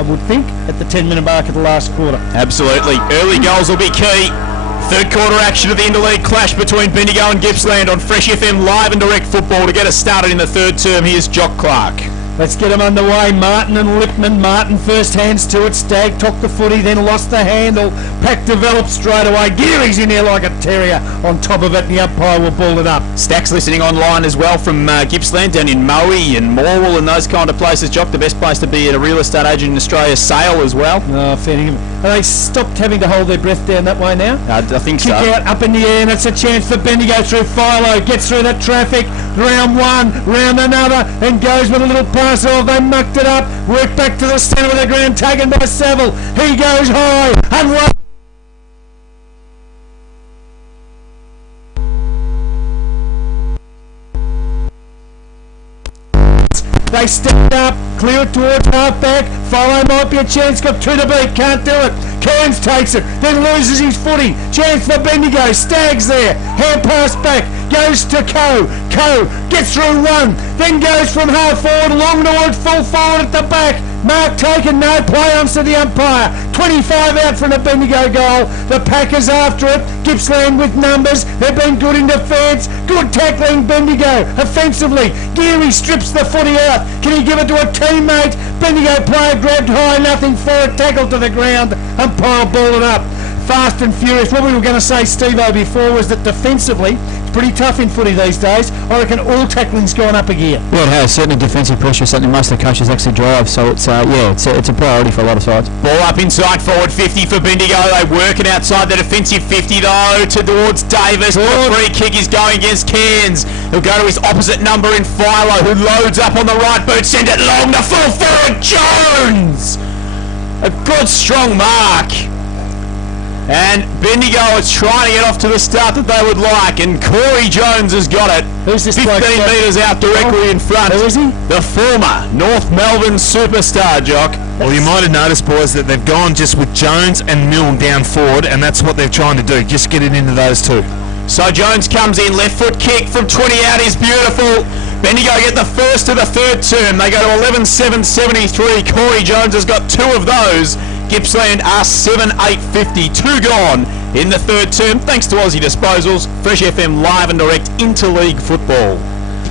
I would think, at the 10-minute mark of the last quarter. Absolutely. Early goals will be key. Third quarter action of the interleague clash between Bendigo and Gippsland on Fresh FM live and direct football. To get us started in the third term, here's Jock Clark. Let's get them underway. Martin and Lipman. Martin first hands to it. Stagg took the footy, then lost the handle. Pack developed straight away. Geary's in there like a terrier on top of it, and the umpire will ball it up. Stack's listening online as well from Gippsland down in Moe and Morwell and those kind of places. Jock, the best place to be at a real estate agent in Australia, Sale as well. Oh, fair dinkum. Are they stopped having to hold their breath down that way now? I think so. Kick out up in the air, and it's a chance for Bendigo through Philo. Gets through that traffic. Round one, round another, and goes with a little pass off. They mucked it up. Work back to the centre of the ground, taken by Saville. He goes high and right. They step up, clear it towards half-back. Follow might be a chance, got two to beat, can't do it. Cairns takes it, then loses his footing. Chance for Bendigo, Staggs there. Hand pass back, goes to Coe. Coe gets through one, then goes from half forward, long towards full forward at the back. Mark taken, no play on to the umpire. 25 out from the Bendigo goal. The Packers after it. Gippsland with numbers. They've been good in defence. Good tackling Bendigo. Offensively, Geary strips the footy out. Can he give it to a teammate? Bendigo player grabbed high, nothing for it. Tackled to the ground. Umpire balled it up. Fast and furious. What we were going to say, Steve-O, before was that defensively, it's pretty tough in footy these days. I reckon all tackling's gone up a gear. Well, it has. Certainly defensive pressure is something most of the coaches actually drive, so it's it's a priority for a lot of sides. Ball up inside forward 50 for Bendigo. They work it outside the defensive 50 though towards Davis. The free kick is going against Cairns. He'll go to his opposite number in Philo, who loads up on the right boot, send it long to full forward Jones. A good strong mark. And Bendigo is trying to get off to the start that they would like, and Corey Jones has got it. Who's this 15 metres out directly in front. Who is he? The former North Melbourne superstar, Jock. Well, you might have noticed, boys, that they've gone just with Jones and Milne down forward, and that's what they're trying to do, just get it into those two. So Jones comes in, left foot kick from 20 out is beautiful. Bendigo get the first of the third term. They go to 11-7-73. Corey Jones has got two of those. Gippsland are 7-8-50. Two gone in the third term. Thanks to Aussie Disposals. Fresh FM live and direct interleague football.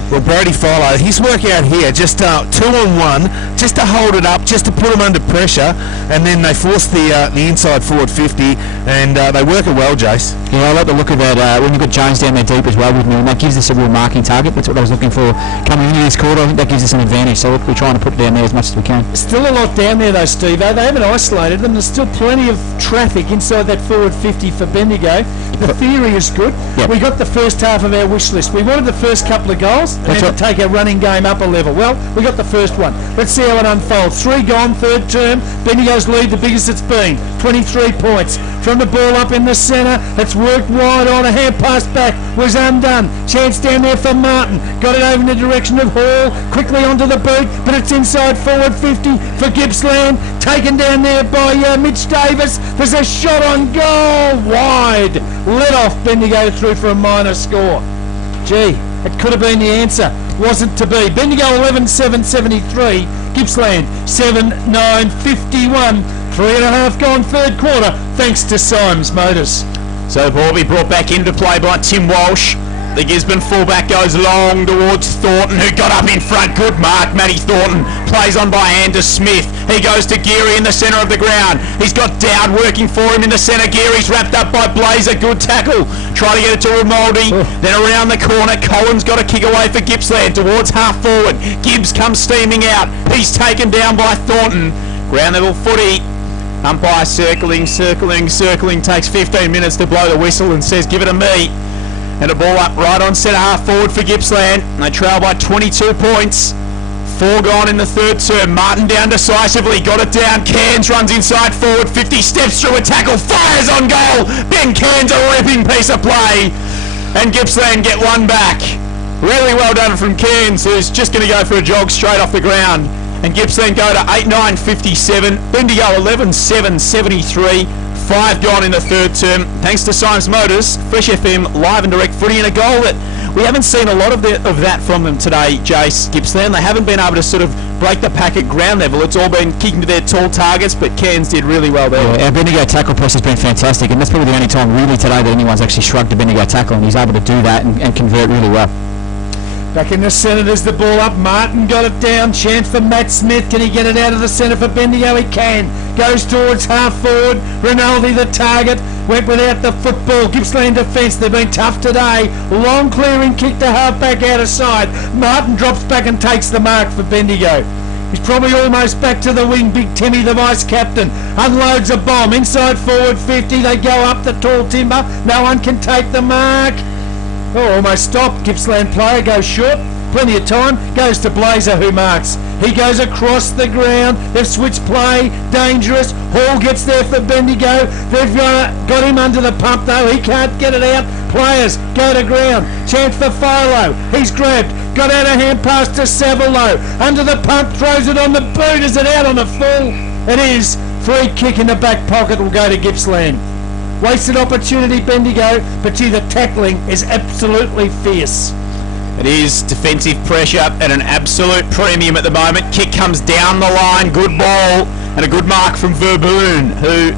Well, Brody Philo, his work out here, just 2-on-1, just to hold it up, just to put them under pressure, and then they force the inside forward 50, and they work it well, Jace. Yeah, I like the look of that when you've got Jones down there deep as well with Milne. That gives us a real marking target. That's what I was looking for coming into this quarter. I think that gives us an advantage, so we're trying to put it down there as much as we can. Still a lot down there though, Steve. They haven't isolated them. There's still plenty of traffic inside that forward 50 for Bendigo. The theory is good. Yep. We got the first half of our wish list. We wanted the first couple of goals and to take our running game up a level. Well, we got the first one. Let's see how it unfolds. 3 gone, third term. Bendigo's lead the biggest it's been. 23 points. From the ball up in the centre, it's worked wide on. A hand pass back was undone. Chance down there for Martin. Got it over in the direction of Hall. Quickly onto the boot, but it's inside forward 50 for Gippsland. Taken down there by Mitch Davis. There's a shot on goal. Wide. Let off. Bendigo through for a minor score. Gee, it could have been the answer. Wasn't to be. Bendigo 11-7-73. Gippsland 7-9-51. 3.5 gone third quarter, thanks to Symes Motors. So the ball will be brought back into play by Tim Walsh. The Gisborne fullback goes long towards Thornton, who got up in front. Good mark, Matty Thornton. Plays on by hand to Smith. He goes to Geary in the centre of the ground. He's got Dowd working for him in the centre. Geary's wrapped up by Blazer. Good tackle. Try to get it to Ramoldi. Then around the corner, Collins got a kick away for Gippsland towards half forward. Gibbs comes steaming out. He's taken down by Thornton. Ground level footy. Umpire circling. Takes 15 minutes to blow the whistle and says, give it to me. And a ball up right on centre half forward for Gippsland. They trail by 22 points. 4 gone in the third term. Martin down decisively. Got it down. Cairns runs inside forward 50. Steps through a tackle. Fires on goal. Ben Cairns, a ripping piece of play. And Gippsland get one back. Really well done from Cairns, who's just going to go for a jog straight off the ground. And Gippsland go to 8-9-57. Bendigo 11-7-73. 5 gone in the third term. Thanks to Symes Motors, Fresh FM live and direct footy, and a goal that we haven't seen a lot of that from them today, Jace Gippsland. They haven't been able to sort of break the pack at ground level. It's all been kicking to their tall targets, but Cairns did really well there. Yeah, our Bendigo tackle press has been fantastic, and that's probably the only time really today that anyone's actually shrugged a Bendigo tackle, and he's able to do that and convert really well. Back in the centre, there's the ball up. Martin got it down. Chance for Matt Smith. Can he get it out of the centre for Bendigo? He can. Goes towards half forward. Rinaldi the target. Went without the football. Gippsland defence. They've been tough today. Long clearing kick to half back out of side. Martin drops back and takes the mark for Bendigo. He's probably almost back to the wing. Big Timmy, the vice captain, unloads a bomb. Inside forward 50. They go up the tall timber. No one can take the mark. Oh, almost stopped. Gippsland player goes short. Plenty of time. Goes to Blazer, who marks. He goes across the ground. They've switched play. Dangerous. Hall gets there for Bendigo. They've got him under the pump, though. He can't get it out. Players go to ground. Chance for Philo. He's grabbed. Got out a hand pass to Savilo. Under the pump. Throws it on the boot. Is it out on the full? It is. Free kick in the back pocket will go to Gippsland. Wasted opportunity, Bendigo, but gee, the tackling is absolutely fierce. It is defensive pressure at an absolute premium at the moment. Kick comes down the line, good ball, and a good mark from Verboon, who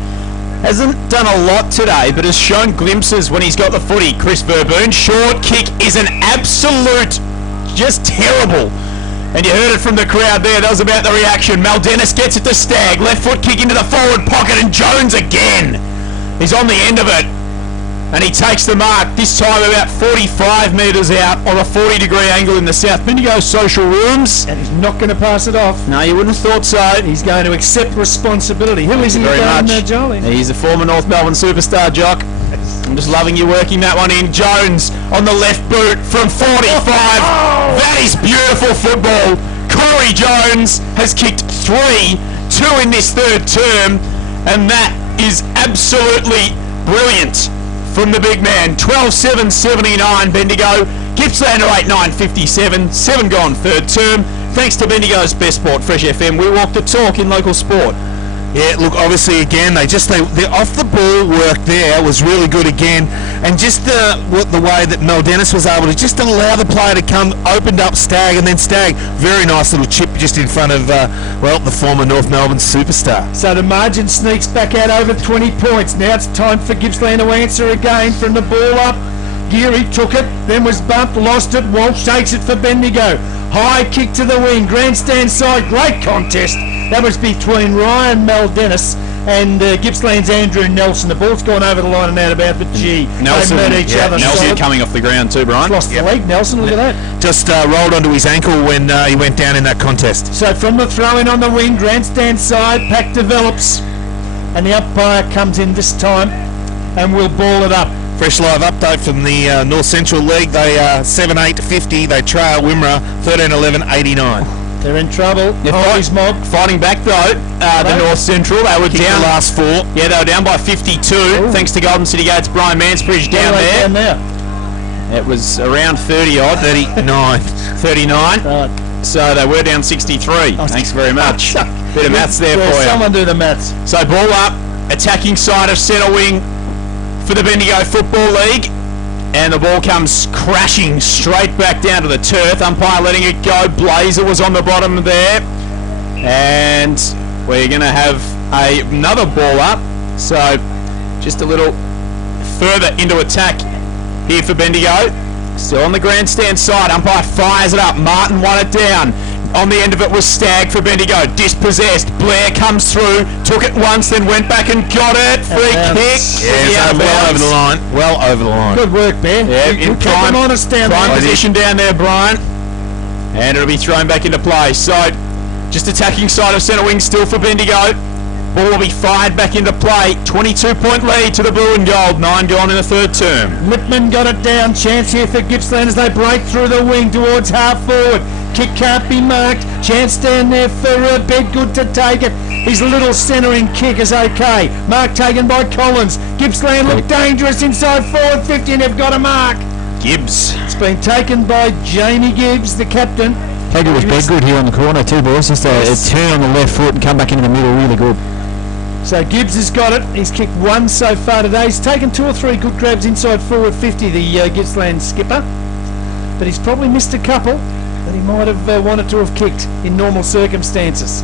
hasn't done a lot today, but has shown glimpses when he's got the footy. Chris Verboon, short kick is an absolute, just terrible. And you heard it from the crowd there. That was about the reaction. Mel Dennis gets it to Stagg. Left foot kick into the forward pocket, and Jones again. He's on the end of it, and he takes the mark, this time about 45 metres out on a 40-degree angle in the South Bendigo social rooms. And he's not going to pass it off. No, you wouldn't have thought so. He's going to accept responsibility. Who is he very down much. there, Jolie? He's a former North Melbourne superstar, Jock. I'm just loving you working that one in. Jones on the left boot from 45. That is beautiful football. Corey Jones has kicked 3, 2 in this third term, and that is absolutely brilliant from the big man. 12-7-79 Bendigo. Gippsland are 8-9-57. 7 gone third term. Thanks to Bendigo's Best Sport, Fresh FM. We walk the talk in local sport. Yeah, look, obviously again, the off the ball work there was really good again, and just the way that Mel Dennis was able to just allow the player to come, opened up Stagg, and then Stagg, very nice little chip just in front of the former North Melbourne superstar. So the margin sneaks back out over 20 points. Now it's time for Gippsland to answer again from the ball up. Geary took it, then was bumped, lost it. Walsh takes it for Bendigo. High kick to the wing, grandstand side, great contest. That was between Ryan Mel Dennis and Gippsland's Andrew Nelson. The ball's gone over the line and out about, but gee, Nelson, they met each other. Nelson coming off the ground too, Brian. Lost the leg, Nelson, look at that. Just rolled onto his ankle when he went down in that contest. So from the throw-in on the wing, grandstand side, pack develops, and the umpire comes in this time and will ball it up. Fresh live update from the North Central League. They are 7-8-50. They trail Wimmera 13-11-89. They're in trouble. Holly's mob. Fighting back though, the North Central. They were Kicked down the last 4. Yeah, they were down by 52. Ooh. Thanks to Golden City Gates, Brian Mansbridge down there. Down there. It was around 30 odd. 39. 39. Right. So they were down 63. Thanks very much. Bit of maths there Yeah, for you. someone do the maths. So ball up, attacking side of centre wing for the Bendigo Football League. And the ball comes crashing straight back down to the turf. Umpire letting it go. Blazer was on the bottom there. And we're going to have another ball up. So just a little further into attack here for Bendigo. Still on the grandstand side. Umpire fires it up. Martin won it down. On the end of it was Stagg for Bendigo. Dispossessed. Blair comes through. Took it once, then went back and got it. Free kick. Yeah, well over the line. Well over the line. Good work, Ben. Yeah, you in kept them honest down prime there. position down there, Brian. And it'll be thrown back into play. So, just attacking side of centre wing still for Bendigo. Ball will be fired back into play. 22-point lead to the blue and gold. 9 gone in the third term. Lipman got it down. Chance here for Gippsland as they break through the wing towards half forward. Kick can't be marked. Chance down there for Bedgood to take it. His little centering kick is okay. Mark taken by Collins. Gippsland look dangerous inside forward 50 and they've got a mark. Gibbs. It's been taken by Jamie Gibbs, the captain. I think it was Bedgood here on the corner too, boys. Just a turn on the left foot and come back into the middle, really good. So Gibbs has got it. He's kicked 1 so far today. He's taken 2 or 3 good grabs inside forward 50, the Gippsland skipper. but he's probably missed a couple that he might have wanted to have kicked in normal circumstances.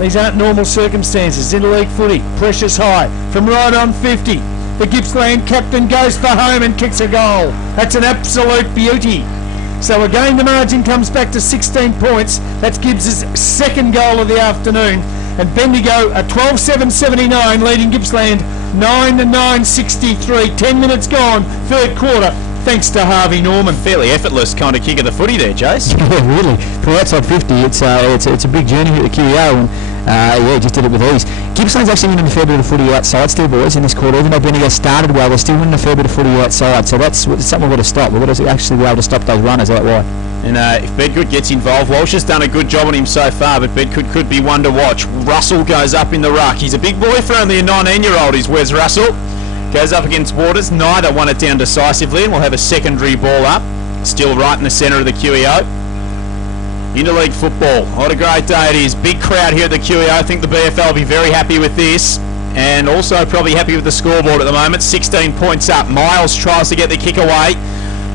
These aren't normal circumstances. Interleague footy, pressures high from right on 50. The Gippsland captain goes for home and kicks a goal. That's an absolute beauty. So again, the margin comes back to 16 points. That's Gibbs' second goal of the afternoon. And Bendigo a 12-7-79, leading Gippsland 9-9-63. 10 minutes gone, third quarter, thanks to Harvey Norman. Fairly effortless kind of kick of the footy there, Jace. Yeah, really. For outside 50, it's a big journey here at the QEO, and just did it with ease. Gippsland's actually winning a fair bit of footy outside still, boys, in this quarter. Even though Bendigo started well, they're still winning a fair bit of footy outside, so that's something we've got to stop. We've got to actually be able to stop those runners out wide. And if Bedgood gets involved, Walsh has done a good job on him so far, but Bedgood could be one to watch. Russell goes up in the ruck. He's a big boy for only a 19-year-old, is Wes Russell. Goes up against Waters. Neither won it down decisively, and we'll have a secondary ball up. Still right in the centre of the QEO. Interleague football. What a great day it is. Big crowd here at the QEO. I think the BFL will be very happy with this. And also probably happy with the scoreboard at the moment. 16 points up. Miles tries to get the kick away.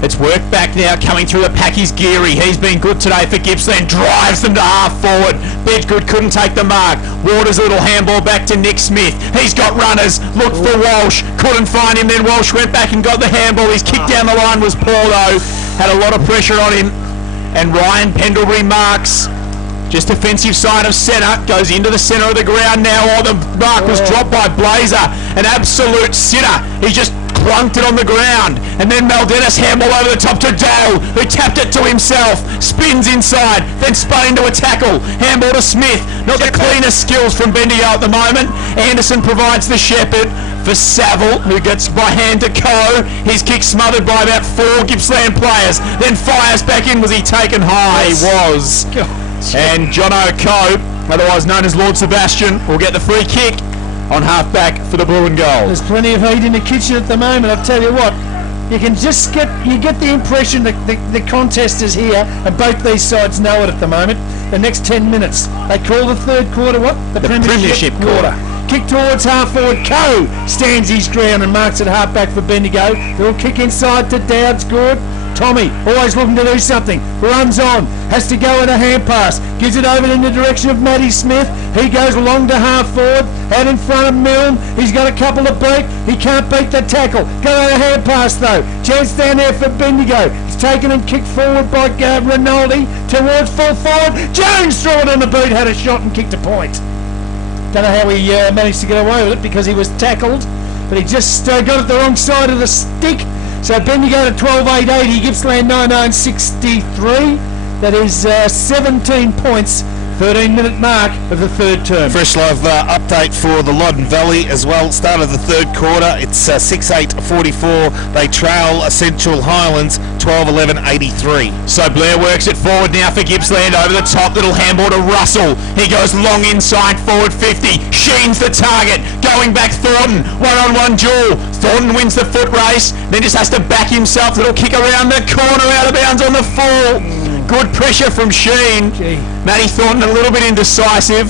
It's worked back now, coming through the pack is Geary. He's been good today for Gippsland. Drives them to half forward. Bedgood couldn't take the mark. Waters a little handball back to Nick Smith. He's got runners. Looked for Walsh. Couldn't find him. Then Walsh went back and got the handball. His kick down the line was poor though. Had a lot of pressure on him. And Ryan Pendlebury marks. Just defensive side of centre. Goes into the centre of the ground now. Oh, the mark was dropped by Blazer. An absolute sitter. He just clunked it on the ground, and then Maldennis handball over the top to Dale, who tapped it to himself, spins inside, then spun into a tackle, handball to Smith. Not the cleanest skills from Bendigo at the moment. Anderson provides the shepherd for Saville, who gets by hand to Coe. His kick smothered by about 4 Gippsland players, then fires back in. Was he taken high? He was. And Jono Coe, otherwise known as Lord Sebastian, will get the free kick on half-back for the blue and gold. There's plenty of heat in the kitchen at the moment. I'll tell you what, you can just get the impression that the contest is here, and both these sides know it at the moment. The next 10 minutes, they call the third quarter what? The Premiership quarter. Kick towards half forward. Coe stands his ground and marks it half-back for Bendigo. Little kick inside to Dowd's good. Tommy, always looking to do something, runs on, has to go in a hand pass, gives it over in the direction of Matty Smith. He goes long to half forward, out in front of Milne. He's got a couple of beat. He can't beat the tackle. Go on a hand pass though. Chance down there for Bendigo. It's taken and kicked forward by Rinaldi towards full forward. Jones threw it on the boot, had a shot and kicked a point. Don't know how he managed to get away with it because he was tackled, but he just got it the wrong side of the stick. So Bendigo to 12-8-80, Gippsland 9-9-63. That is 17 points, 13-minute mark of the third term. Fresh live update for the Loddon Valley as well. Start of the third quarter. It's 6-8-44. They trail Central Highlands 12-11-83. So Blair works it forward now for Gippsland over the top. Little handball to Russell. He goes long inside forward 50. Sheen's the target. Going back Thornton. One-on-one duel. Thornton wins the foot race. Then just has to back himself. Little kick around the corner out of bounds on the full. Good pressure from Sheen. Matty Thornton a little bit indecisive.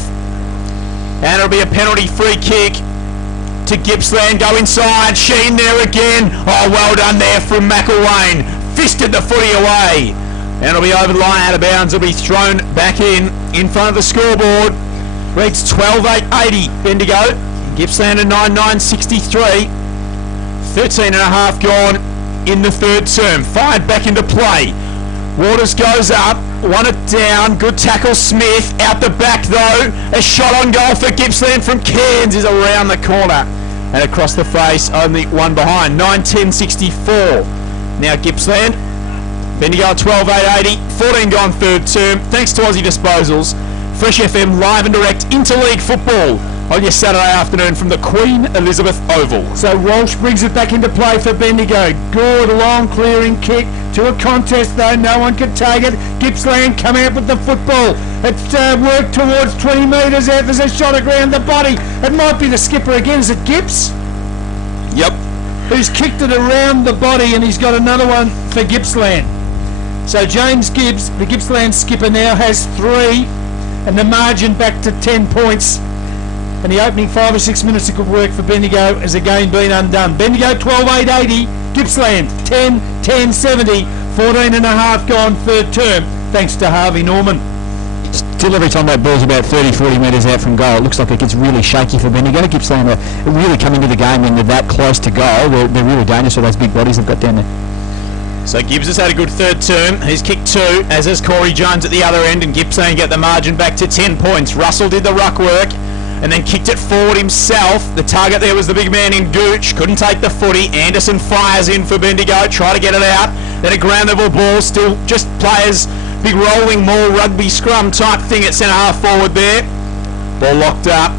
And it'll be a penalty free kick to Gippsland. Go inside. Sheen there again. Oh, well done there from McElwain. Fisted the footy away. And it'll be over the line, out of bounds. It'll be thrown back in front of the scoreboard. Reads 12-8-80 Bendigo. Gippsland at 9-9-63. 13 and a half gone in the third term. Fired back into play. Waters goes up, won it down, good tackle Smith, out the back though, a shot on goal for Gippsland from Cairns is around the corner, and across the face, only one behind, 9-10-64. Now Gippsland, Bendigo 12-8-80, 14 gone third term, thanks to Aussie Disposals. Fresh FM live and direct interleague football on your Saturday afternoon from the Queen Elizabeth Oval. So Walsh brings it back into play for Bendigo. Good long clearing kick to a contest though, no one could take it. Gippsland come out with the football. It's worked towards 20 metres out. There's a shot around the body. It might be the skipper again. Is it Gibbs? Yep. Who's kicked it around the body, and he's got another one for Gippsland. So James Gibbs, the Gippsland skipper, now has 3, and the margin back to 10 points. And the opening 5 or 6 minutes of good work for Bendigo has again been undone. Bendigo 12-8-80, Gippsland 10-10-70, 14.5 gone third term, thanks to Harvey Norman. Still, every time that ball's about 30-40 metres out from goal, it looks like it gets really shaky for Bendigo. Gippsland are really come into the game when they're that close to goal. They're really dangerous with those big bodies they've got down there. So Gibbs has had a good third term. He's kicked 2, as has Corey Jones at the other end, and Gippsland get the margin back to 10 points. Russell did the ruck work and then kicked it forward himself. The target there was the big man in Gooch. Couldn't take the footy. Anderson fires in for Bendigo. Try to get it out. Then a ground level ball. Still just players. Big rolling maul rugby scrum type thing at centre half forward there. Ball locked up.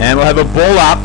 And we'll have a ball up.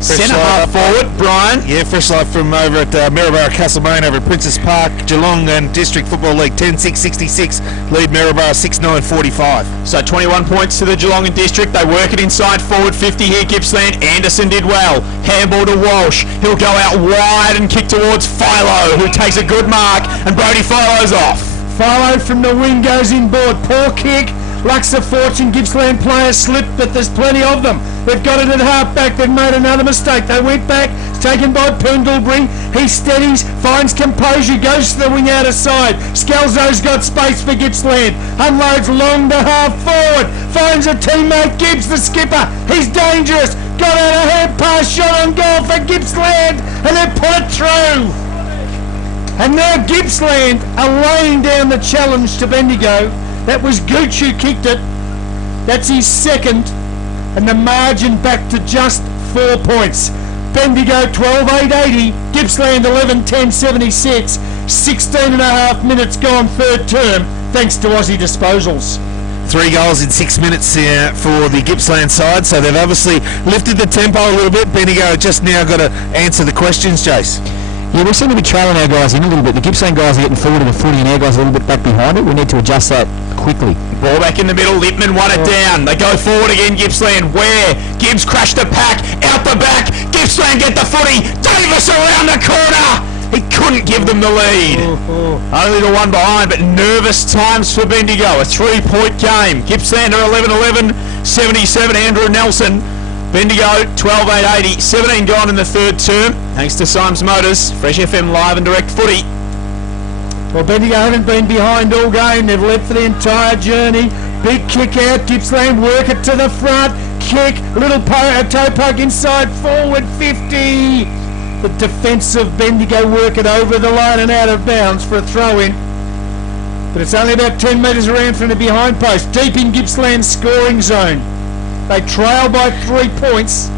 Centre half forward, Brian. Yeah, fresh life from over at Maryborough Castlemaine over at Princess Park. Geelong and District Football League 10-6-66. Lead Maryborough 6-9-45. So 21 points to the Geelong and District. They work it inside forward 50 here, Gippsland. Anderson did well. Handball to Walsh. He'll go out wide and kick towards Philo, who takes a good mark, and Brody Philo's off. Philo from the wing goes inboard. Poor kick. Lucks of fortune. Gippsland players slip, but there's plenty of them. They've got it at half-back. They've made another mistake. They went back. It's taken by Pendlebury. He steadies, finds composure, goes to the wing out of side. Scalzo's got space for Gippsland. Unloads long to half forward. Finds a teammate, Gibbs, the skipper. He's dangerous. Got out a hand pass, shot on goal for Gippsland, and they put it through. And now Gippsland are laying down the challenge to Bendigo. That was Gooch who kicked it. That's his second. And the margin back to just 4 points. Bendigo 12-8-80. Gippsland 11-10-76. 16.5 minutes gone third term, thanks to Aussie Disposals. 3 goals in 6 minutes for the Gippsland side, so they've obviously lifted the tempo a little bit. Bendigo just now got to answer the questions, Jace. Yeah, we seem to be trailing our guys in a little bit. The Gippsland guys are getting forward of the footy and our guys are a little bit back behind it. We need to adjust that quickly. Ball back in the middle. Lippman won it down. They go forward again, Gippsland. Where? Gibbs crashed the pack. Out the back. Gippsland get the footy. Davis around the corner. He couldn't give them the lead. Only the one behind, but nervous times for Bendigo. A 3-point game. Gippsland are 11-11. 77, Andrew Nelson. Bendigo 12-8-80. 17 gone in the third term. Thanks to Symes Motors. Fresh FM live and direct footy. Well, Bendigo haven't been behind all game. They've led for the entire journey. Big kick out. Gippsland work it to the front. Kick. Little toe poke inside forward 50. The defence of Bendigo work it over the line and out of bounds for a throw in. But it's only about 10 metres around from the behind post. Deep in Gippsland's scoring zone. They trail by 3 points.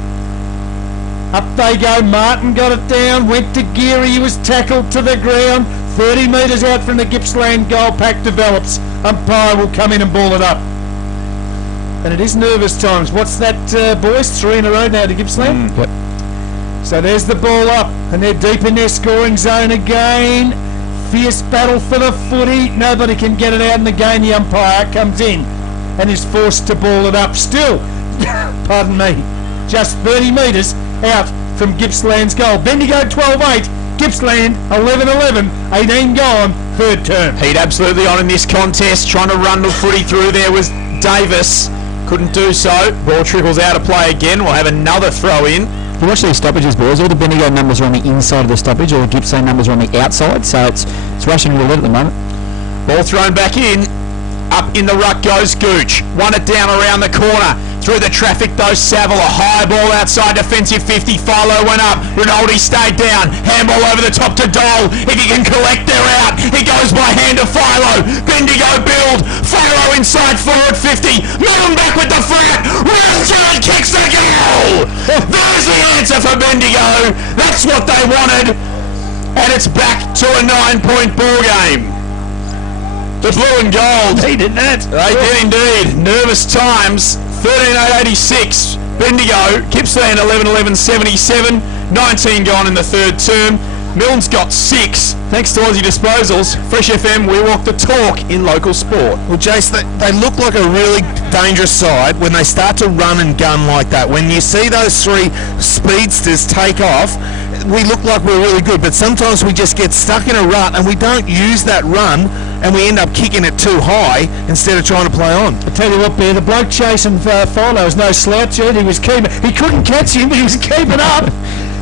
Up they go. Martin got it down. Went to Geary. He was tackled to the ground. 30 metres out from the Gippsland goal. Pack develops. Umpire will come in and ball it up. And it is nervous times. What's that, boys? 3 in a row now to Gippsland? Yep. So there's the ball up. And they're deep in their scoring zone again. Fierce battle for the footy. Nobody can get it out, and again the umpire comes in and is forced to ball it up. Still, pardon me, just 30 metres out from Gippsland's goal. Bendigo 12-8, Gippsland 11-11, 18 gone, third term. Heat absolutely on in this contest, trying to run the footy through. There was Davis, couldn't do so. Ball trickles out of play again. We'll have another throw in. If you watch these stoppages, boys, all the Bendigo numbers are on the inside of the stoppage, all the Gippsland numbers are on the outside, so it's rushing roulette at the moment. Ball thrown back in. Up in the ruck goes Gooch. Won it down around the corner. Through the traffic though, Saville. A high ball outside defensive 50. Philo went up. Rinaldi stayed down. Handball over the top to Dole. If he can collect, they're out. He goes by hand to Philo. Bendigo build. Philo inside forward 50. Melton back with the flat. Rounds through and kicks the goal. There's the answer for Bendigo. That's what they wanted. And it's back to a 9-point ball game. The blue and gold. They did that. They did indeed. Nervous times. 13-8-86. Bendigo. Gippsland 11-11-77. 19 gone in the third term. Milne's got 6. Thanks to Aussie Disposals. Fresh FM, we walk the talk in local sport. Well, Jace, they look like a really dangerous side when they start to run and gun like that. When you see those 3 speedsters take off, we look like we're really good, but sometimes we just get stuck in a rut and we don't use that run and we end up kicking it too high instead of trying to play on. I tell you what, Bear, the bloke chasing Philo was no slouch. He was keeping. He couldn't catch him, but he was keeping up.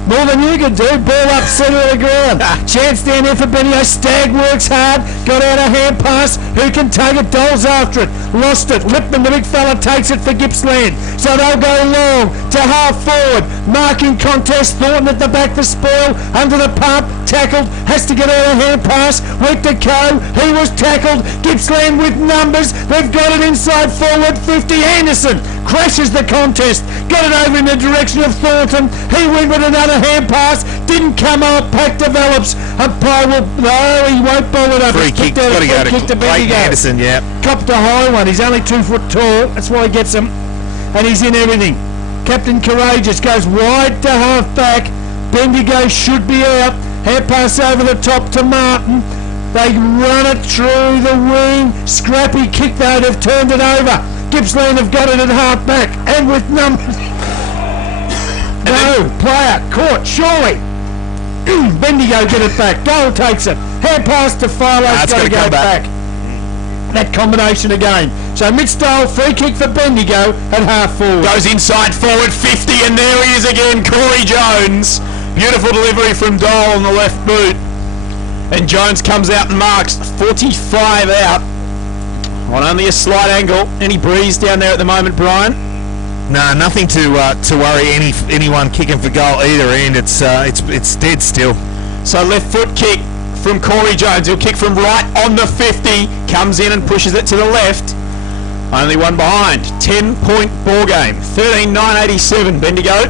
More than you could do. Ball up centre of the ground. Chance down there for Bendigo. Stagg works hard. Got out a hand pass. Who can take it? Dole's after it. Lost it. Lipman, the big fella, takes it for Gippsland. So they'll go long to half forward. Marking contest. Thornton at the back for spoil. Under the pump. Tackled. Has to get out a hand pass. Went to Co. He was tackled. Gippsland with numbers. They've got it inside forward. 50. Anderson crashes the contest. Got it over in the direction of Thornton. He went with another hand pass. Didn't come up. Pack develops. Umpire will... No, he won't bowl it up. Free kick. Got to go to Clayton Anderson, yeah. Copped a high one. He's only 2 foot tall. That's why he gets him. And he's in everything. Captain Courageous goes wide to half back. Bendigo should be out. Hand pass over the top to Martin. They run it through the wing. Scrappy kick though. They've turned it over. Gippsland have got it at half back. And with numbers... No, player caught, surely. Bendigo get it back. Dole takes it. Hand pass to Farlow's got to go back. That combination again. So Mitch Dole, free kick for Bendigo at half forward. Goes inside forward 50, and there he is again, Corey Jones. Beautiful delivery from Dole on the left boot. And Jones comes out and marks 45 out on only a slight angle. Any breeze down there at the moment, Brian? No, nothing to worry anyone kicking for goal either end. It's dead still. So left foot kick from Corey Jones. He'll kick from right on the 50. Comes in and pushes it to the left. Only one behind. 10-point ball game. 13-9-87 Bendigo.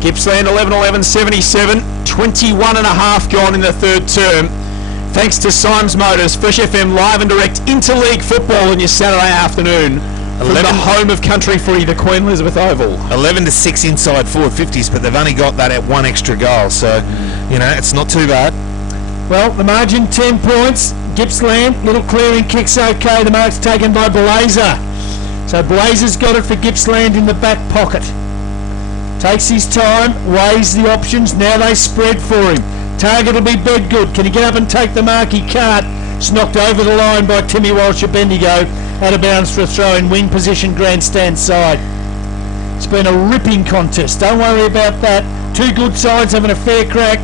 Gippsland 11-11-77. 21 and a half gone in the third term. Thanks to Symes Motors, Fresh FM live and direct interleague football on your Saturday afternoon. From the home of country footy, the Queen Elizabeth Oval. 11-6 inside forward 50s, but they've only got that at one extra goal, so it's not too bad. Well, the margin 10 points. Gippsland, little clearing kick's okay. The mark's taken by Blazer. So Blazer's got it for Gippsland in the back pocket. Takes his time, weighs the options. Now they spread for him. Target will be Bedgood. Can he get up and take the mark? He can't. It's knocked over the line by Timmy Walsh of Bendigo. Out of bounds for a throw in wing position, grandstand side. It's been a ripping contest. Don't worry about that. Two good sides having a fair crack.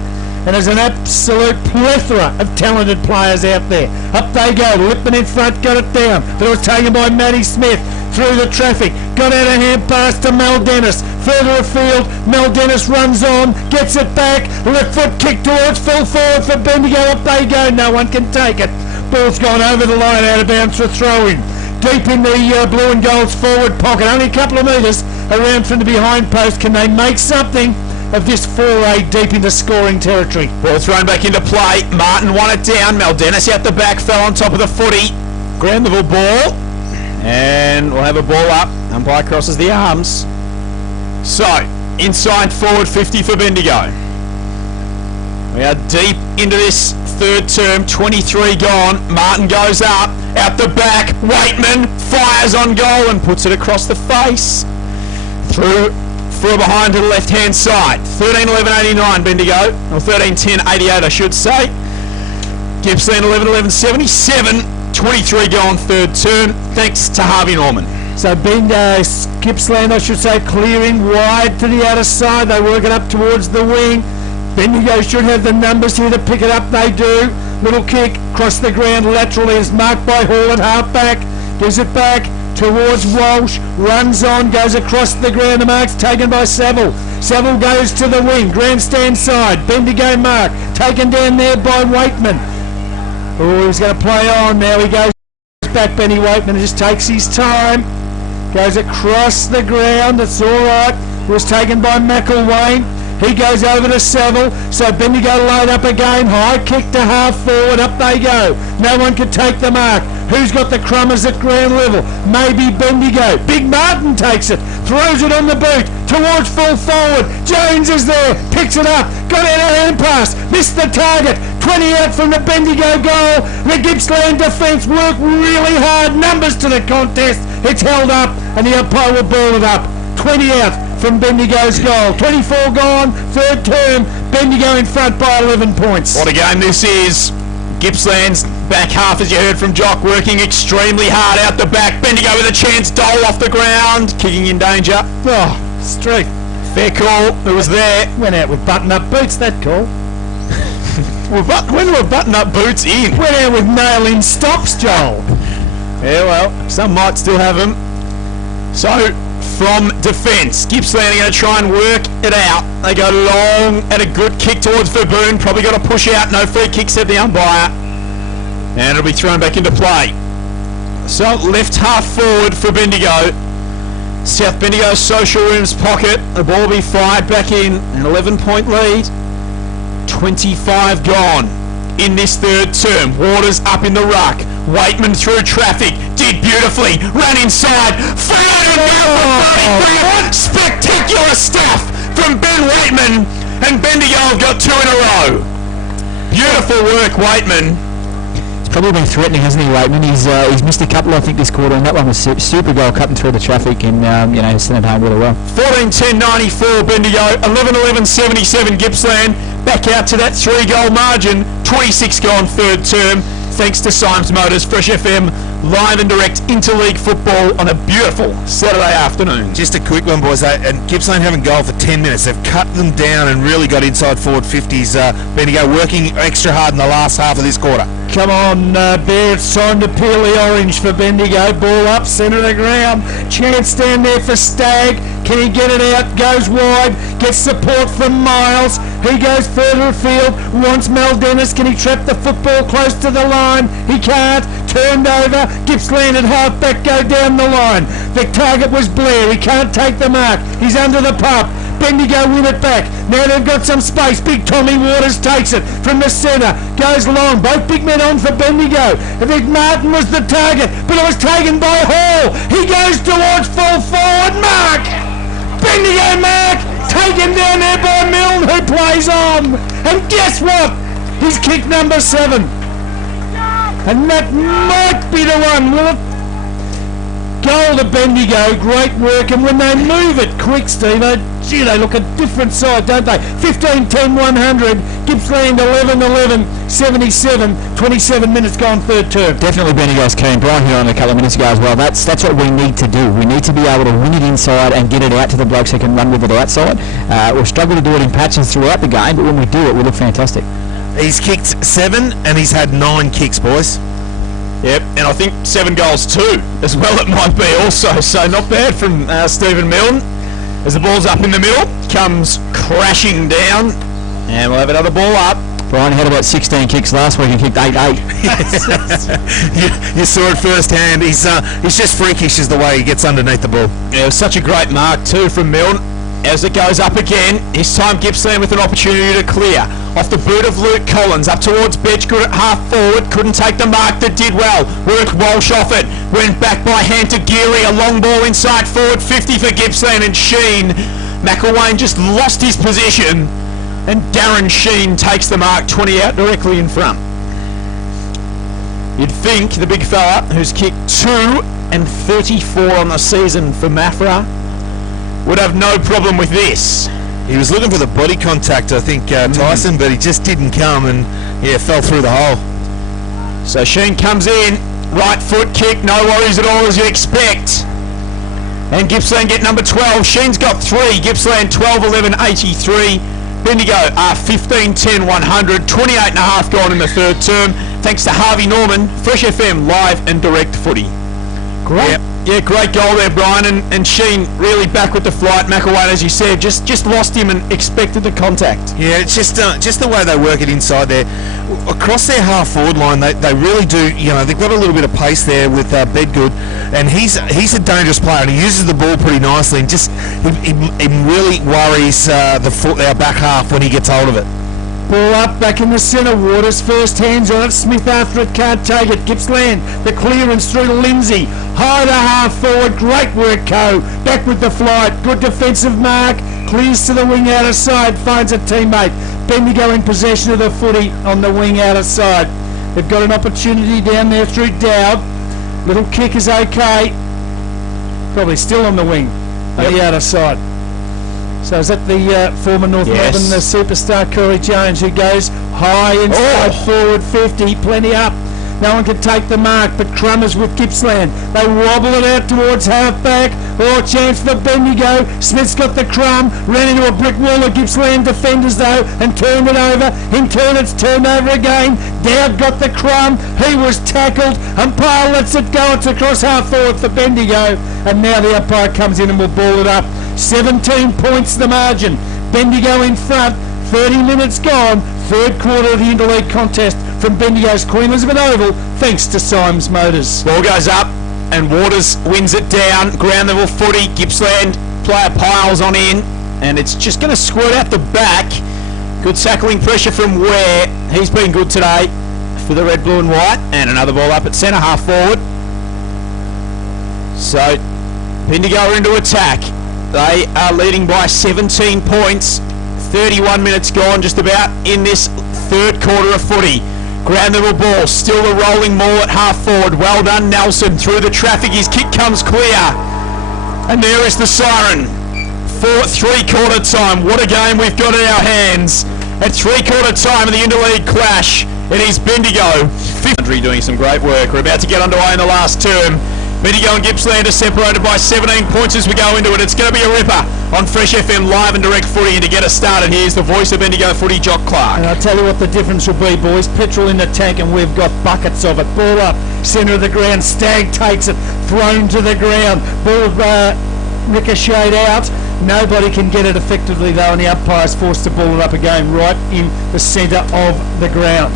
And there's an absolute plethora of talented players out there. Up they go. Lipman in front, got it down. But it was taken by Matty Smith through the traffic. Got out a hand pass to Mel Dennis. Further afield, Mel Dennis runs on, gets it back. Left foot kick towards full forward for Bendigo. Up they go. No one can take it. Ball's gone over the line, out of bounds for a throw-in. Deep in the blue and gold's forward pocket. Only a couple of metres around from the behind post. Can they make something of this foray deep into scoring territory? Ball thrown back into play. Martin won it down. Mel Dennis out the back, fell on top of the footy. Granville ball. And we'll have a ball up. Umpire crosses the arms. So, inside forward 50 for Bendigo. We are deep into this third term, 23 gone. Martin goes up, out the back. Waitman fires on goal and puts it across the face. Through behind to the left-hand side. 13-11-89 Bendigo, or 13-10-88 I should say. Gippsland 11-11-77. 23 gone third term, thanks to Harvey Norman. So Gippsland, I should say, clearing wide to the outer side. They work it up towards the wing. Bendigo should have the numbers here to pick it up. They do. Little kick across the ground laterally is marked by Hall at half back. Gives it back towards Walsh. Runs on, goes across the ground. The mark's taken by Saville. Saville goes to the wing. Grandstand side. Bendigo mark. Taken down there by Waitman. Oh, he's going to play on now. He goes back, Benny Waitman, just takes his time. Goes across the ground. It's all right. It was taken by McElwain. He goes over to Saville. So Bendigo load up again. High kick to half forward. Up they go. No one can take the mark. Who's got the crummers at ground level? Maybe Bendigo. Big Martin takes it. Throws it on the boot. Towards full forward. Jones is there. Picks it up. Got out a hand pass. Missed the target. 20 out from the Bendigo goal. The Gippsland defence worked really hard. Numbers to the contest. It's held up and the umpire will ball it up. 20 out from Bendigo's goal. 24 gone. Third term. Bendigo in front by 11 points. What a game this is. Gippsland's back half, as you heard from Jock, working extremely hard out the back. Bendigo with a chance. Dole off the ground. Kicking in danger. Oh, straight. Fair call. It was there. Went out with button-up boots, that call. When were button-up boots in? Went out with nail-in stops, Joel. Yeah, well, some might still have them. So, from defence, Gippsland are going to try and work it out. They go long at a good kick towards Verboon. Probably got to push out. No free kick, said the umpire. And it'll be thrown back into play. So, left half forward for Bendigo. South Bendigo social rooms pocket. The ball will be fired back in. An 11-point lead. 25 gone in this third term. Waters up in the ruck. Waitman through traffic. Did beautifully. Ran inside. Fired down for 33. Spectacular stuff from Ben Waitman. And Bendigo have got 2 in a row. Beautiful work, Waitman. Probably been threatening, hasn't he, Waitman? He's missed a couple, I think, this quarter, and that one was super goal, cutting through the traffic and sent it home really well. 14-10-94 Bendigo, 11-11-77 Gippsland. Back out to that 3-goal margin. 26 gone third term. Thanks to Symes Motors, Fresh FM, live and direct interleague football on a beautiful Saturday afternoon. Just a quick one, boys. And Gippsland haven't goal for 10 minutes. They've cut them down and really got inside forward 50s. Bendigo working extra hard in the last half of this quarter. Come on, Bear, it's time to peel the orange for Bendigo. Ball up, centre of the ground. Chance down there for Stagg. Can he get it out? Goes wide. Gets support from Miles. He goes further afield. Wants Mel Dennis. Can he trap the football close to the line? He can't. Turned over. Gippsland at half-back go down the line. The target was Blair. He can't take the mark. He's under the pump. Bendigo win it back. Now they've got some space. Big Tommy Waters takes it from the centre. Goes long. Both big men on for Bendigo. I think Martin was the target, but it was taken by Hall. He goes towards full forward. Mark! Bendigo mark! Taken down there by Milne, who plays on. And guess what? He's kick number 7. And that might be the one, will it? Goal to Bendigo, great work, and when they move it quick, Steve, they look a different side, don't they? 15-10-100, Gippsland 11-11-77, 27 minutes gone third term. Definitely Bendigo's keen. Brian here on a couple of minutes ago as well. That's what we need to do. We need to be able to win it inside and get it out to the blokes who can run with it outside. We'll struggle to do it in patches throughout the game, but when we do it, we look fantastic. He's kicked 7 and he's had 9 kicks, boys. Yep, and I think 7 goals too, as well it might be also, so not bad from Stephen Milne. As the ball's up in the middle, comes crashing down, and we'll have another ball up. Brian had about 16 kicks last week and kicked 8-8. you saw it firsthand. He's just freakish is the way he gets underneath the ball. Yeah, it was such a great mark too from Milne. As it goes up again, this time Gippsland with an opportunity to clear. Off the boot of Luke Collins, up towards Betch, good at half forward, couldn't take the mark, that did well. Worked Walsh off it, went back by hand to Geary, a long ball inside forward, 50 for Gippsland and Sheen. McElwain just lost his position, and Darren Sheen takes the mark, 20 out directly in front. You'd think the big fella, who's kicked 2 and 34 on the season for Mafra, would have no problem with this. He was looking for the body contact, I think, Tyson, but he just didn't come and, fell through the hole. So Sheen comes in, right foot kick, no worries at all as you expect. And Gippsland get number 12. Sheen's got 3. Gippsland 12-11-83. Bendigo are 15-10-100. 28.5 gone in the third term. Thanks to Harvey Norman, Fresh FM, live and direct footy. Great. Yep. Yeah, great goal there, Brian, and Sheen really back with the flight. McElwain, as you said, just lost him and expected the contact. Yeah, it's just the way they work it inside there. Across their half-forward line, they really do, they've got a little bit of pace there with Bedgood, and he's a dangerous player, and he uses the ball pretty nicely, and just he really worries our back half when he gets hold of it. Ball up, back in the centre. Waters first, hands on it. Smith after it, can't take it. Gippsland, the clearance through to Lindsay. High to half forward, great work, Co. Back with the flight, good defensive mark. Clears to the wing outer side, finds a teammate. Bendigo in possession of the footy on the wing outer side. They've got an opportunity down there through Dowd. Little kick is okay. Probably still on the wing, on the outer side. So is that the former North Melbourne superstar Corey Jones, who goes high inside forward 50, plenty up. No one can take the mark, but Crummers with Gippsland. They wobble it out towards half-back. Oh, chance for Bendigo. Smith's got the crumb. Ran into a brick wall of Gippsland defenders, though, and turned it over. In turn, it's turned over again. Dowd got the crumb. He was tackled. Umpire lets it go. It's across half-forward for Bendigo. And now the umpire comes in and will ball it up. 17 points the margin. Bendigo in front. 30 minutes gone. Third quarter of the interleague contest from Bendigo's Queen Elizabeth Oval, thanks to Symes Motors. Ball goes up and Waters wins it down. Ground level footy. Gippsland player piles on in and it's just going to squirt out the back. Good tackling pressure from Ware. He's been good today for the red, blue and white. And another ball up at centre half forward. So Bendigo are into attack. They are leading by 17 points. 31 minutes gone just about in this third quarter of footy. Ground level ball, still the rolling maul at half forward. Well done Nelson through the traffic. His kick comes clear. And there is the siren for three-quarter time. What a game we've got in our hands. At three-quarter time of the interleague clash, it is Bendigo. Doing some great work. We're about to get underway in the last term. Bendigo and Gippsland are separated by 17 points as we go into it. It's going to be a ripper on Fresh FM live and direct footy. And to get us started, here's the voice of Bendigo footy, Jock Clark. And I'll tell you what the difference will be, boys. Petrol in the tank and we've got buckets of it. Ball up, centre of the ground. Stagg takes it, thrown to the ground. Ball ricocheted out. Nobody can get it effectively though, and the umpire's forced to ball it up again right in the centre of the ground.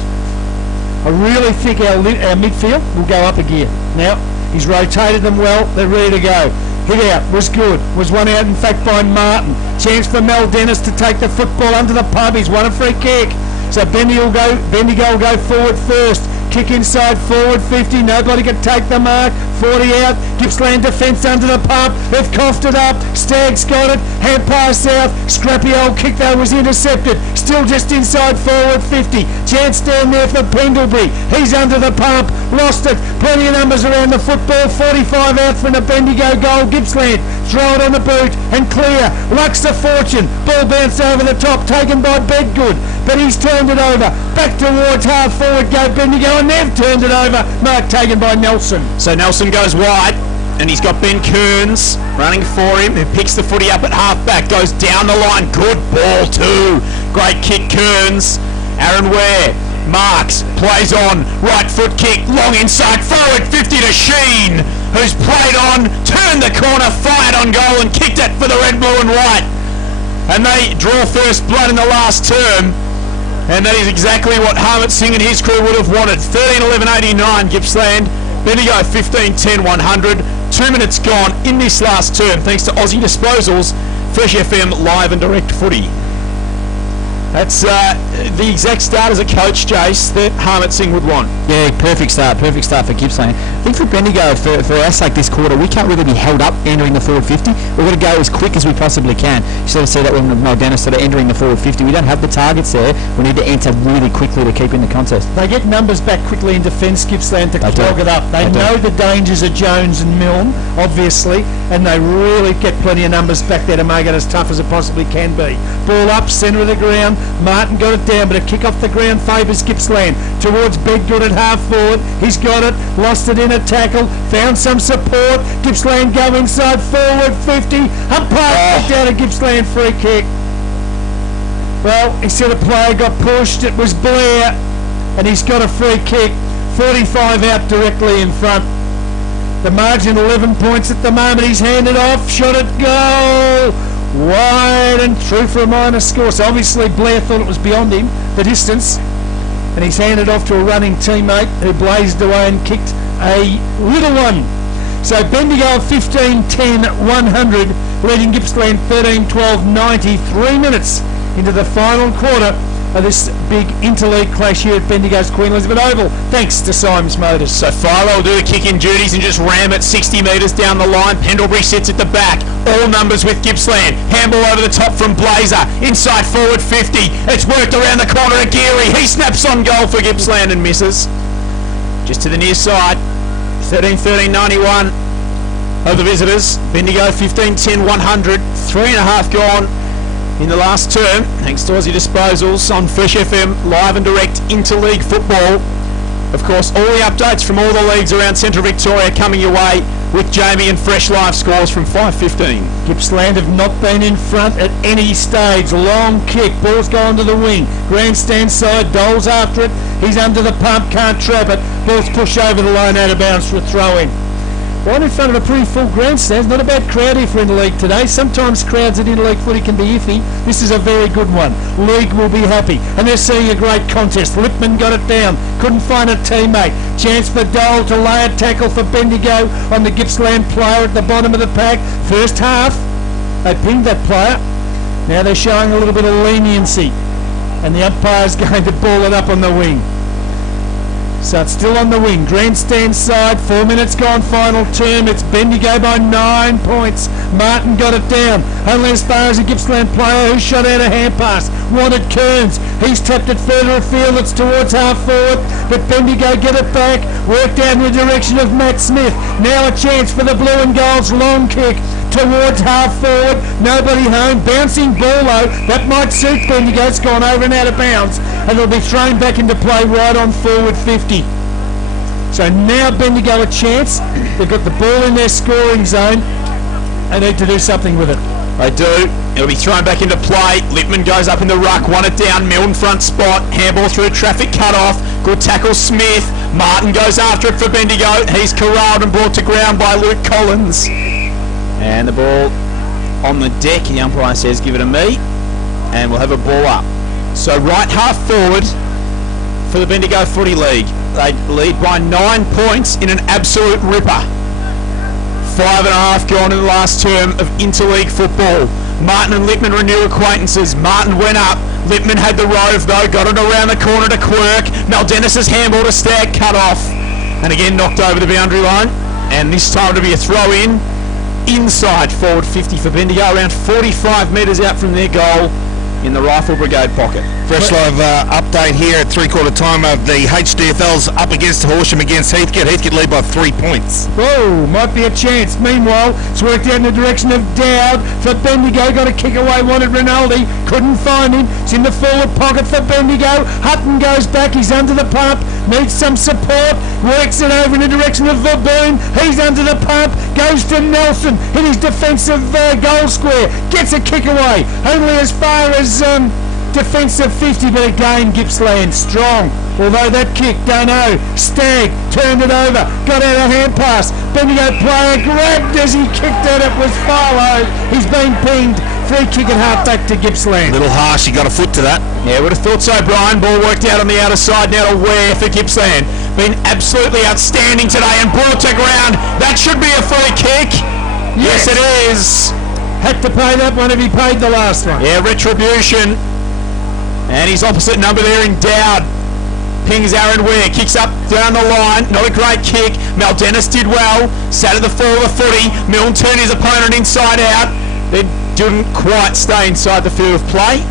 I really think our midfield will go up a gear. Now, he's rotated them well, they're ready to go. Hit out, was good, was one out in fact by Martin. Chance for Mel Dennis to take the football under the pub, he's won a free kick. So Bendigo will go forward first. Kick inside forward 50, nobody can take the mark. 40 out, Gippsland defence under the pump. They've coughed it up, Stagg's got it, hand pass south. Scrappy old kick though was intercepted. Still just inside forward 50. Chance down there for Pendlebury. He's under the pump, lost it. Plenty of numbers around the football. 45 out from the Bendigo goal. Gippsland throw it on the boot and clear. Luck's a fortune. Ball bounced over the top, taken by Bedgood, but he's turned it over. Back towards half forward go Bendigo, and they've turned it over. Mark taken by Nelson. So Nelson goes wide and he's got Ben Kearns running for him, who picks the footy up at half back, goes down the line. Good ball too. Great kick Kearns. Aaron Ware marks, plays on, right foot kick, long inside forward 50 to Sheen, who's played on, turned the corner, fired on goal and kicked it for the red, blue and white. And they draw first blood in the last term. And that is exactly what Harmit Singh and his crew would have wanted. 13-11-89 Gippsland. Bendigo 15-10-100. 2 minutes gone in this last term thanks to Aussie Disposals. Fresh FM live and direct footy. That's the exact start as a coach, Jace, that Harmit Singh would want. Yeah, perfect start for Gippsland. I think for Bendigo, for our sake this quarter, we can't really be held up entering the forward 50. We've got to go as quick as we possibly can. You sort of see that when Mel Dennis started entering the forward 50. We don't have the targets there. We need to enter really quickly to keep in the contest. They get numbers back quickly in defence, Gippsland, to clog it up. They know the dangers of Jones and Milne, obviously, and they really get plenty of numbers back there to make it as tough as it possibly can be. Ball up, centre of the ground. Martin got it down, but a kick off the ground favours Gippsland. Towards Bedgood at half forward. He's got it, lost it in a tackle, found some support. Gippsland go inside forward 50. Umpire kicked out a Gippsland free kick. Well, he said a player got pushed. It was Blair, and he's got a free kick. 45 out directly in front. The margin 11 points at the moment. He's handed off, shot it, goal. Wide and true for a minor score. So obviously Blair thought it was beyond him, the distance, and he's handed off to a running teammate who blazed away and kicked a little one. So Bendigo 15-10-100, leading Gippsland 13-12-90, 3 minutes into the final quarter of this big interleague clash here at Bendigo's Queen Elizabeth Oval, thanks to Symes Motors. So Philo will do the kicking duties and just ram it 60 metres down the line. Pendlebury sits at the back. All numbers with Gippsland. Handball over the top from Blazer. Inside forward 50. It's worked around the corner at Geary. He snaps on goal for Gippsland and misses. Just to the near side. 13-13-91 of the visitors. Bendigo 15-10-100. 3.5 gone in the last term, thanks to Aussie Disposals on Fresh FM live and direct interleague football. Of course, all the updates from all the leagues around Central Victoria coming your way with Jamie and fresh live scores from 5:15. Gippsland have not been in front at any stage. Long kick, ball's gone to the wing. Grandstand side, Dole's after it. He's under the pump, can't trap it. Ball's pushed over the line, out of bounds for a throw-in. Right in front of a pretty full grandstand. Not a bad crowd here for interleague today. Sometimes crowds at interleague footy can be iffy. This is a very good one. League will be happy. And they're seeing a great contest. Lipman got it down. Couldn't find a teammate. Chance for Dole to lay a tackle for Bendigo on the Gippsland player at the bottom of the pack. First half, they pinged that player. Now they're showing a little bit of leniency. And the umpire's going to ball it up on the wing. So it's still on the wing. Grandstand side, 4 minutes gone, final term. It's Bendigo by 9 points. Martin got it down. Only as far as a Gippsland player who shot out a hand pass. Wanted Kearns. He's tapped it further afield. It's towards half forward. But Bendigo get it back. Worked out in the direction of Matt Smith. Now a chance for the blue and golds. Long kick towards half forward. Nobody home. Bouncing ball though. That might suit Bendigo. It's gone over and out of bounds. And it'll be thrown back into play right on forward 50. So now Bendigo a chance. They've got the ball in their scoring zone. They need to do something with it. They do. It'll be thrown back into play. Lippman goes up in the ruck, won it down. Milne front spot. Handball through traffic cut off. Good tackle Smith. Martin goes after it for Bendigo. He's corralled and brought to ground by Luke Collins. And the ball on the deck. The umpire says give it to me. And we'll have a ball up. So right half forward for the Bendigo Footy League. They lead by 9 points in an absolute ripper. 5.5 gone in the last term of interleague football. Martin and Lippman renew acquaintances. Martin went up. Lippman had the rove though, got it around the corner to Quirk. Maldennis' handball to Stagg, cut off. And again knocked over the boundary line. And this time to be a throw in. Inside forward 50 for Bendigo, around 45 metres out from their goal in the Rifle Brigade pocket. Fresh live update here at three-quarter time of the HDFL's up against Horsham against Heathcote. Heathcote lead by 3 points. Whoa, might be a chance. Meanwhile, it's worked out in the direction of Dowd for Bendigo. Got a kick away, wanted Rinaldi. Couldn't find him. It's in the forward pocket for Bendigo. Hutton goes back. He's under the pump. Needs some support. Works it over in the direction of Verboon. He's under the pump. Goes to Nelson in his defensive goal square. Gets a kick away. Only as far as defensive 50, but again Gippsland strong. Although that kick, don't know. Stagg turned it over, got out a hand pass. Bendigo player grabbed as he kicked it. It was Farlow. He's been pinged. Free kick at half-back to Gippsland. A little harsh, he got a foot to that. Yeah, would have thought so, Brian. Ball worked out on the outer side, now to Ware for Gippsland. Been absolutely outstanding today and brought to ground. That should be a free kick. Yes, it is. Had to pay that one if he paid the last one. Yeah, retribution. And his opposite number there in Dowd. Pings Aaron Ware, kicks up down the line. Not a great kick. Maldennis did well. Sat at the fall of the footy. Milne turned his opponent inside out. They didn't quite stay inside the field of play.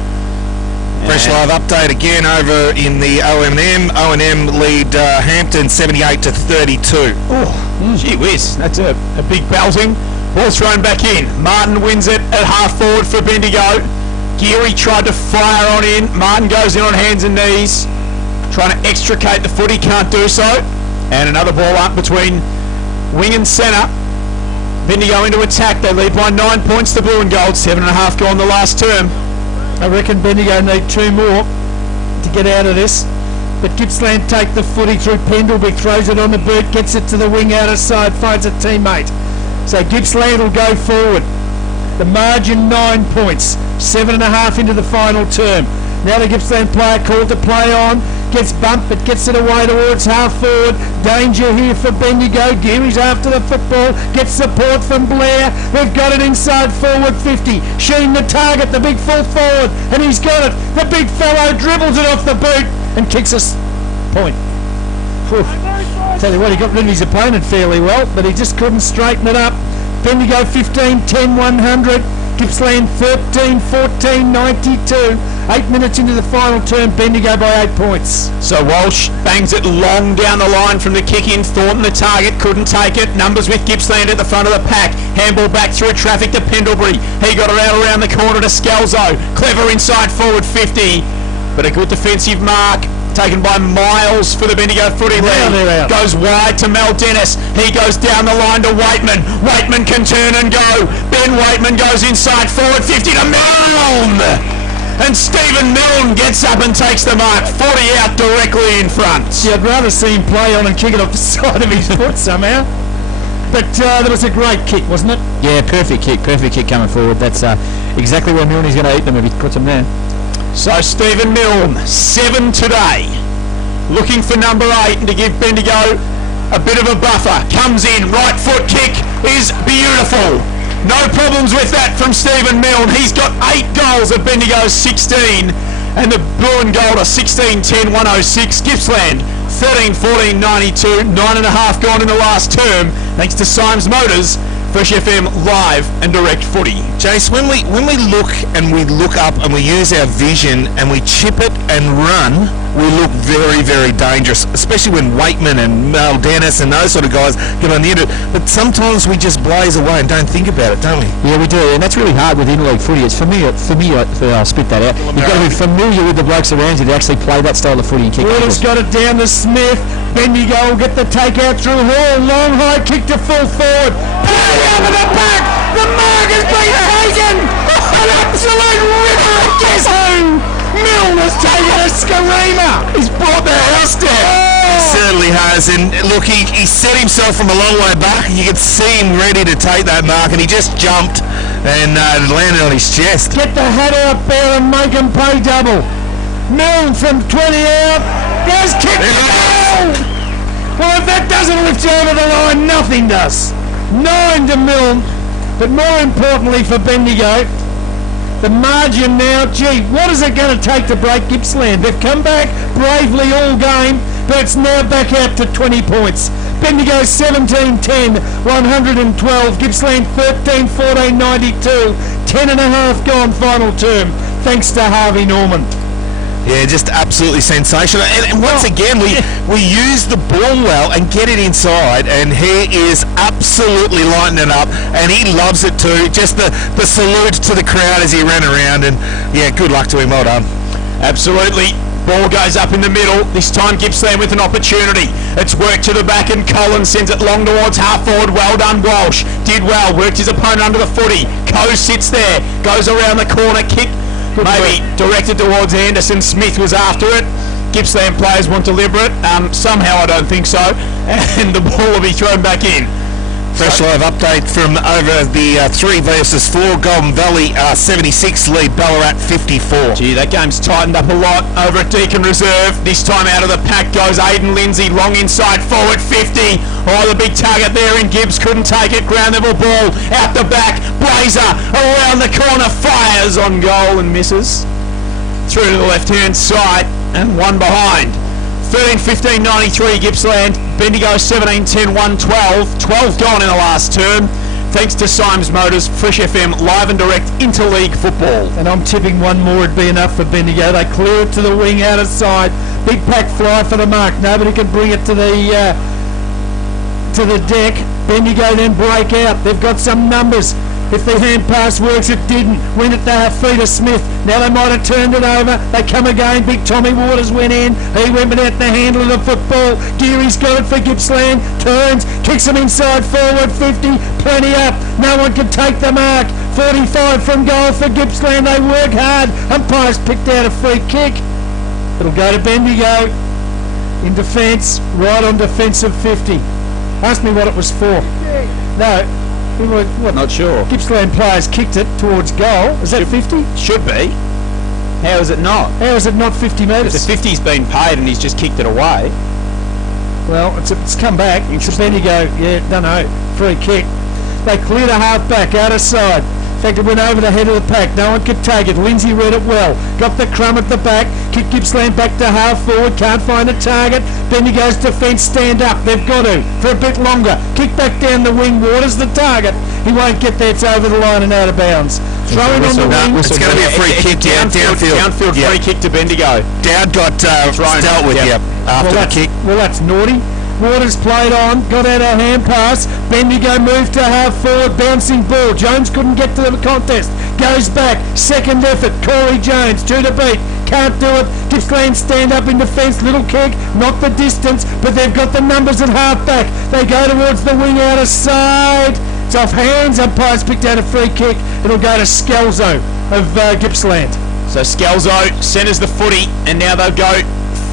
Fresh live update again over in the O&M. O&M lead Hampton 78 to 32. Oh, gee whiz. That's a big belting. Ball thrown back in. Martin wins it at half forward for Bendigo. Geary tried to fire on in. Martin goes in on hands and knees, trying to extricate the footy, can't do so. And another ball up between wing and centre. Bendigo into attack. They lead by 9 points to blue and gold. 7.5 gone the last term. I reckon Bendigo need 2 more to get out of this. But Gippsland take the footy through Pendlebury, throws it on the boot, gets it to the wing outer side, finds a teammate. So Gippsland will go forward. The margin 9 points, 7.5 into the final term. Now the Gippsland player called to play on, gets bumped but gets it away towards half forward. Danger here for Bendigo. Geary's after the football, gets support from Blair. They've got it inside forward 50. Sheen the target, the big full forward, and he's got it. The big fellow dribbles it off the boot and kicks us point. Whew. Tell you what, he got rid of his opponent fairly well, but he just couldn't straighten it up. Bendigo 15, 10, 100. Gippsland 13, 14, 92. 8 minutes into the final term, Bendigo by 8 points. So Walsh bangs it long down the line from the kick in. Thornton the target, couldn't take it. Numbers with Gippsland at the front of the pack. Handball back through traffic to Pendlebury. He got it out around the corner to Scalzo. Clever inside forward 50. But a good defensive mark taken by Miles for the Bendigo footy Now they're lead. out. Goes wide to Mel Dennis. He goes down the line to Waitman. Waitman can turn and go. Ben Waitman goes inside forward 50 to Milne. And Stephen Milne gets up and takes the mark. 40 out directly in front. See, I'd rather see him play on and kick it off the side of his foot somehow. But that was a great kick, wasn't it? Yeah, perfect kick coming forward. That's exactly where Milne's going to eat them if he puts them there. So Stephen Milne, 7 today. Looking for number 8 and to give Bendigo a bit of a buffer. Comes in, right foot kick is beautiful. No problems with that from Stephen Milne. He's got 8 goals at Bendigo's 16. And the blue and gold are 16-10, 106. Gippsland, 13-14, 92. 9.5 gone in the last term. Thanks to Symes Motors. Fresh FM live and direct footy. Jace, when we look and we look up and we use our vision and we chip it and run, we look very, very dangerous, especially when Waitman and Mel Dennis and those sort of guys get on the end of it. But sometimes we just blaze away and don't think about it, don't we? Yeah, we do, and that's really hard with interleague footy. It's I'll spit that out. You've got to be familiar with the blokes around you to actually play that style of footy and kick. Water's got it down to Smith. Bendigo will get the take out through Hall. Long high kick to full forward. Play out of the back. The mark has been taken. An absolute ripper. Guess who? Milne has taken a screamer. He's brought the house down. Certainly has, and look, he set himself from a long way back. You could see him ready to take that mark, and he just jumped and landed on his chest. Get the hat out there and make him pay double. Milne from 20 out. Goes kick. Well, if that doesn't lift you over the line, nothing does. 9 to Milne, but more importantly for Bendigo, the margin now, gee, what is it going to take to break Gippsland? They've come back bravely all game, but it's now back out to 20 points. Bendigo 17-10, 112. Gippsland 13-14, 92. 10.5 gone final term, thanks to Harvey Norman. Yeah, just absolutely sensational. And once again, we use the ball well and get it inside, and he is absolutely lighting it up, and he loves it too. Just the salute to the crowd as he ran around, and yeah, good luck to him. Well done. Absolutely. Ball goes up in the middle. This time Gippsland with an opportunity. It's worked to the back and Collins sends it long towards half forward. Well done, Walsh. Did well. Worked his opponent under the footy. Coe sits there. Goes around the corner. Kick maybe directed towards Anderson. Smith was after it. Gippsland players want to deliver it. Somehow I don't think so. And the ball will be thrown back in. Fresh live update from over the 3 versus 4. Golden Valley 76 lead Ballarat 54. Gee, that game's tightened up a lot over at Deakin Reserve. This time out of the pack goes Aidan Lindsay, long inside forward 50. Oh, the big target there in Gibbs couldn't take it. Ground level ball out the back. Blazer around the corner, fires on goal and misses. Through to the left hand side and one behind. 13-15, 93 Gippsland. Bendigo 17-10, 112. 12 gone in the last term. Thanks to Symes Motors, Fresh FM live and direct interleague football. And I'm tipping one more would be enough for Bendigo. They clear it to the wing out of side. Big pack fly for the mark. Nobody can bring it to the deck. Bendigo then break out. They've got some numbers. If the hand pass works, it didn't. Went at the feet of Smith. Now they might have turned it over. They come again. Big Tommy Waters went in. He went without the handle of the football. Geary's got it for Gippsland. Turns, kicks him inside forward 50. Plenty up. No one can take the mark. 45 from goal for Gippsland. They work hard. Umpires picked out a free kick. It'll go to Bendigo. In defence, right on defensive 50. Ask me what it was for. No. What? Not sure. Gippsland players kicked it towards goal. Is that 50? Should be. How is it not? How is it not 50 metres? The 50's been paid and he's just kicked it away. Well, it's come back. It's Bendigo. Yeah, don't know. Free kick. They cleared a half back out of side. In fact, it went over the head of the pack. No one could take it. Lindsay read it well. Got the crumb at the back. Kicked Gippsland back to half forward. Can't find a target. Bendigo's defence stand up. They've got to for a bit longer. Kick back down the wing. Waters the target. He won't get there. It's over the line and out of bounds. Throw it on the wing. It's going to be a free kick downfield. Downfield free kick to Bendigo. Dowd got dealt with after the kick. Well, that's naughty. Waters played on, got out a hand pass. Bendigo moved to half forward, bouncing ball. Jones couldn't get to the contest. Goes back, second effort. Corey Jones, 2 to beat. can't do it. Gippsland stand up in defence, little kick, not the distance, but they've got the numbers at half-back. They go towards the wing out of side. It's off hands, umpire's picked out a free kick. It'll go to Scalzo of Gippsland. So Scalzo centres the footy, and now they'll go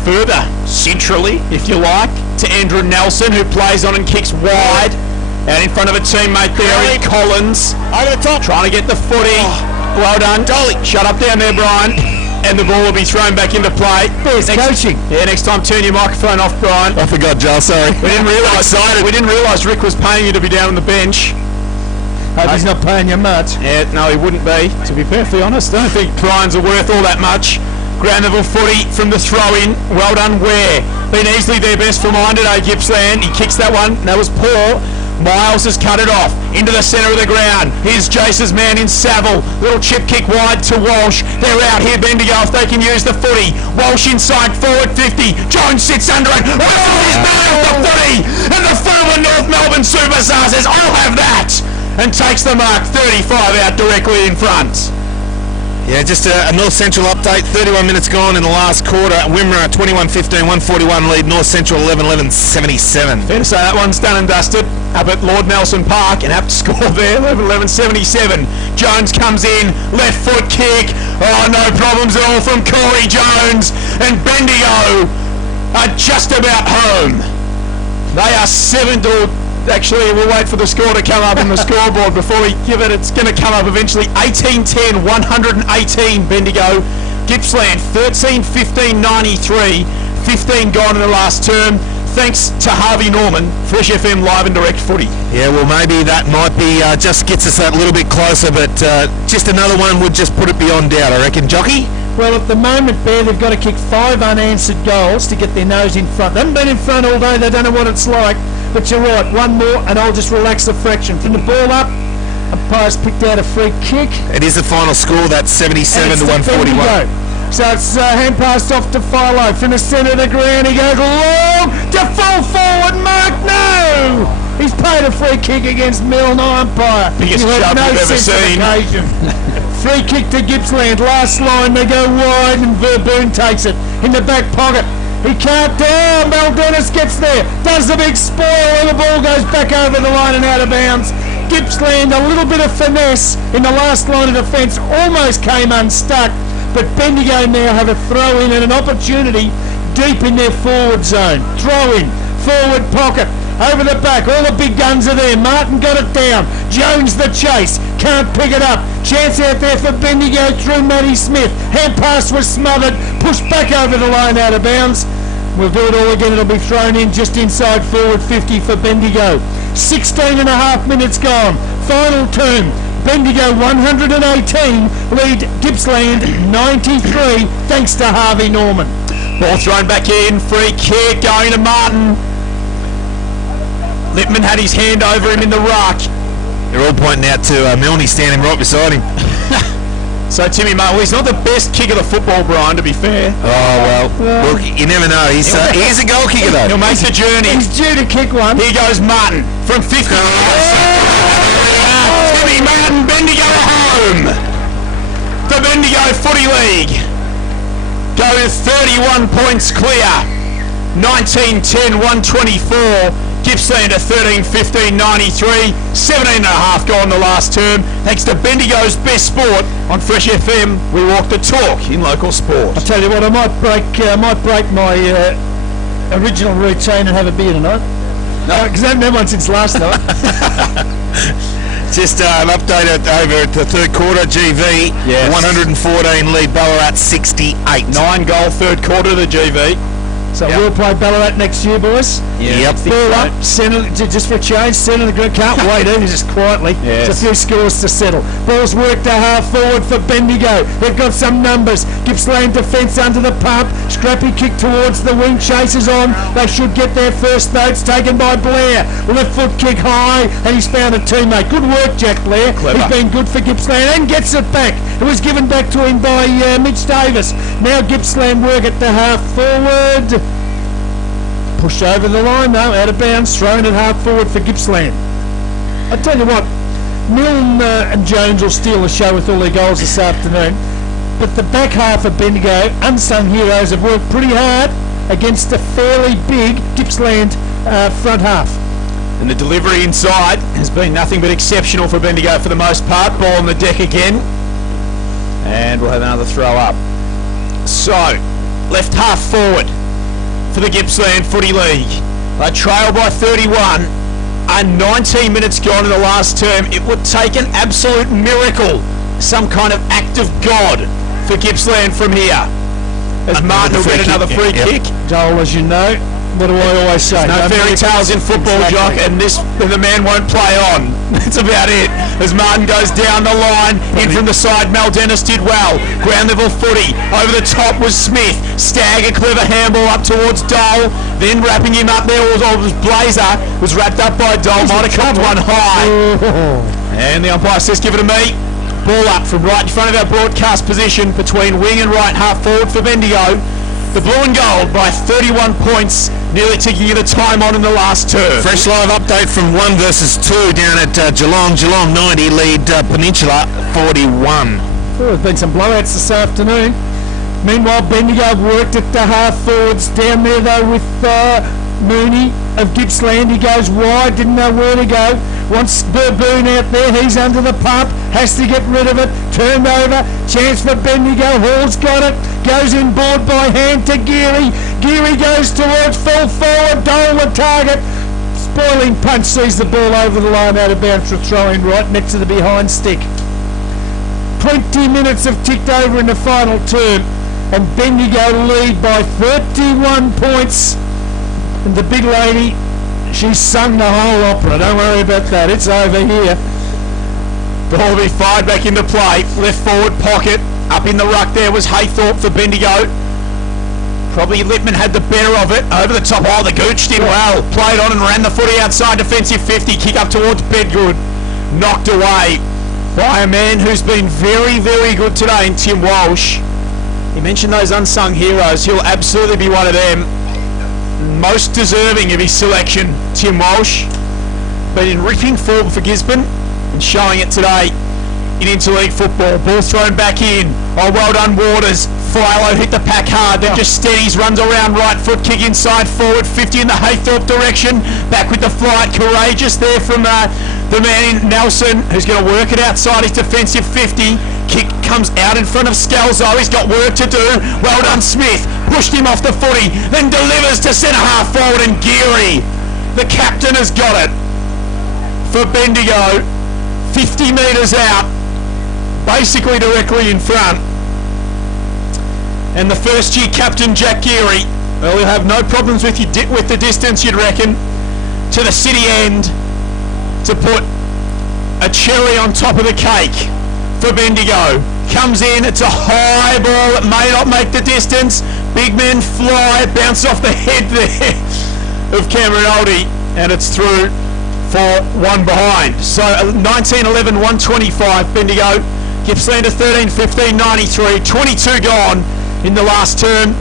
further centrally, if you like, to Andrew Nelson, who plays on and kicks wide. Out in front of a teammate there, Collins. Over the top. Trying to get the footy. Well done. Dolly. Shut up down there, Brian. And the ball will be thrown back into play. There's coaching. Yeah, next time turn your microphone off, Brian. I forgot, Joel, sorry. We didn't realise Rick was paying you to be down on the bench. Hope he's not paying you much. Yeah, no, he wouldn't be, to be perfectly honest. I don't think Brian's are worth all that much. Ground level footy from the throw-in. Well done, Ware. Been easily their best for mine today, Gippsland. He kicks that one. That was poor. Miles has cut it off into the centre of the ground. Here's Jace's man in Saville. Little chip kick wide to Walsh. They're out here, Bendigo, if they can use the footy. Walsh inside, forward 50. Jones sits under it. He's nailed the footy. And the former North Melbourne Superstar says, I'll have that. And takes the mark, 35 out directly in front. Yeah, just a North Central update. 31 minutes gone in the last quarter. Wimmera 21-15, 141 lead. North Central 11-11, 77. Fair to say that one's done and dusted up at Lord Nelson Park, and apt to score there, 11-11, 77. Jones comes in, left foot kick. Oh, no problems at all from Corey Jones. And Bendigo are just about home. They are 7-2. Actually, we'll wait for the score to come up on the scoreboard before we give it. It's going to come up eventually. 18-10, 118 Bendigo. Gippsland 13-15, 93. 15 gone in the last term. Thanks to Harvey Norman, Fresh FM live and direct footy. Yeah, well, maybe that might be just gets us that little bit closer, but just another one would just put it beyond doubt, I reckon. Jockey? Well, at the moment, Bear, they've got to kick 5 unanswered goals to get their nose in front. They haven't been in front all day. They don't know what it's like. But you're right, one more and I'll just relax the fraction. From the ball up, umpire's picked out a free kick. It is the final score, that's 77 to 141. So it's hand passed off to Philo. From the centre of the ground, he goes long to full forward. Mark, no! He's paid a free kick against Milne umpire. Biggest shove we've ever seen. Free kick to Gippsland. Last line, they go wide and Verboon takes it in the back pocket. He can't down. Mel Dennis gets there. Does the big spoil and the ball goes back over the line and out of bounds. Gippsland, a little bit of finesse in the last line of defence, almost came unstuck. But Bendigo now have a throw in and an opportunity deep in their forward zone. Throw in, forward pocket, over the back. All the big guns are there. Martin got it down. Jones the chase. Can't pick it up. Chance out there for Bendigo through Matty Smith. Hand pass was smothered. Pushed back over the line out of bounds. We'll do it all again. It'll be thrown in just inside forward 50 for Bendigo. 16 and a half minutes gone. Final term. Bendigo 118 lead Gippsland 93 thanks to Harvey Norman. Ball thrown back in. Free kick going to Martin. Lippman had his hand over him in the ruck. They're all pointing out to Milne standing right beside him. So Timmy Martin, well, he's not the best kick of the football, Brian, to be fair. Oh, well, look, you never know. He's a goal kicker, though. He'll make the journey. He's due to kick one. Here goes Martin from 50. Timmy Martin, Bendigo home. The Bendigo Footy League go 31 points clear. 19-10, 124. Gippsland at 13-15, 93. 17 and a half gone the last term. Thanks to Bendigo's best sport on Fresh FM. We walk the talk in local sport. I'll tell you what, I might break my original routine and have a beer tonight. No, because I haven't had one since last night. Just an update over at the third quarter. GV, Yes. 114 lead, Ballarat 68. 9-goal third quarter to the GV. So we'll play Ballarat next year, boys. Yep. Ball up, centre, just for a change, centre of the ground. Can't wait either, just quietly. Yes. Just a few scores to settle. Ball's worked to half forward for Bendigo. They've got some numbers. Gippsland defence under the pump. Scrappy kick towards the wing. Chases on. They should get their first notes taken by Blair. Left foot kick high, and he's found a teammate. Good work, Jack Blair. Clever. He's been good for Gippsland and gets it back. It was given back to him by Mitch Davis. Now Gippsland work at the half forward. Pushed over the line though, out of bounds, thrown it half forward for Gippsland. I tell you what, Milne and Jones will steal the show with all their goals this afternoon. But the back half of Bendigo, unsung heroes, have worked pretty hard against a fairly big Gippsland front half. And the delivery inside has been nothing but exceptional for Bendigo for the most part. Ball on the deck again. And we'll have another throw up. So, left half forward for the Gippsland Footy League. They trail by 31. And 19 minutes gone in the last term. It would take an absolute miracle, some kind of act of God, for Gippsland from here. As Martin will get another free kick. Joel, as you know, what do I always say? No fairy tales in football, Jock, and the man won't play on. That's about it. As Martin goes down the line, in from the side, Mel Dennis did well. Ground level footy. Over the top was Smith. Stagg, a clever handball up towards Dole. Then wrapping him up there was Blazer. Was wrapped up by Dole. Might have copped one high. And the umpire says, give it to me. Ball up from right in front of our broadcast position between wing and right half forward for Bendigo. The blue and gold by 31 points, nearly ticking the time on in the last term. Fresh live update from 1 versus 2 down at Geelong. Geelong 90 lead Peninsula 41. Oh, there's been some blowouts this afternoon. Meanwhile, Bendigo worked at the half forwards down there though with Mooney of Gippsland. He goes wide, didn't know where to go. Wants Burboon out there, he's under the pump, has to get rid of it, turned over, chance for Bendigo, Hall's got it, goes in board by hand to Geary. Geary goes towards full forward, Dole the target. Spoiling punch sees the ball over the line out of bounds for throwing right next to the behind stick. 20 minutes have ticked over in the final term and Bendigo lead by 31 points. And the big lady, she's sung the whole opera. Don't worry about that. It's over here. Ball will be fired back into play. Left forward pocket. Up in the ruck there was Haythorpe for Bendigo. Probably Littman had the better of it. Over the top. Oh, the Gooch did well. Played on and ran the footy outside. Defensive 50. Kick up towards Bedgood. Knocked away by a man who's been very, very good today in Tim Walsh. He mentioned those unsung heroes. He'll absolutely be one of them. Most deserving of his selection, Tim Walsh. But in ripping form for Gisborne and showing it today in interleague football. Ball thrown back in. Oh, well done, Waters. Philo hit the pack hard, then just steadies, runs around right foot, kick inside forward, 50 in the Haythorpe direction. Back with the flight, courageous there from the man in Nelson, who's going to work it outside his defensive 50. Kick comes out in front of Scalzo. He's got work to do. Well done, Smith. Pushed him off the footy, then delivers to centre half forward, and Geary, the captain, has got it for Bendigo. 50 metres out, basically directly in front. And the first year captain, Jack Geary, well, he'll have no problems with the distance, you'd reckon, to the city end to put a cherry on top of the cake for Bendigo. Comes in, it's a high ball, it may not make the distance. Big men fly, bounce off the head there of Cameron Oldie, and it's through for one behind. So 19-11, 125 Bendigo. Gippsland 13-15, 93, 22 gone in the last term.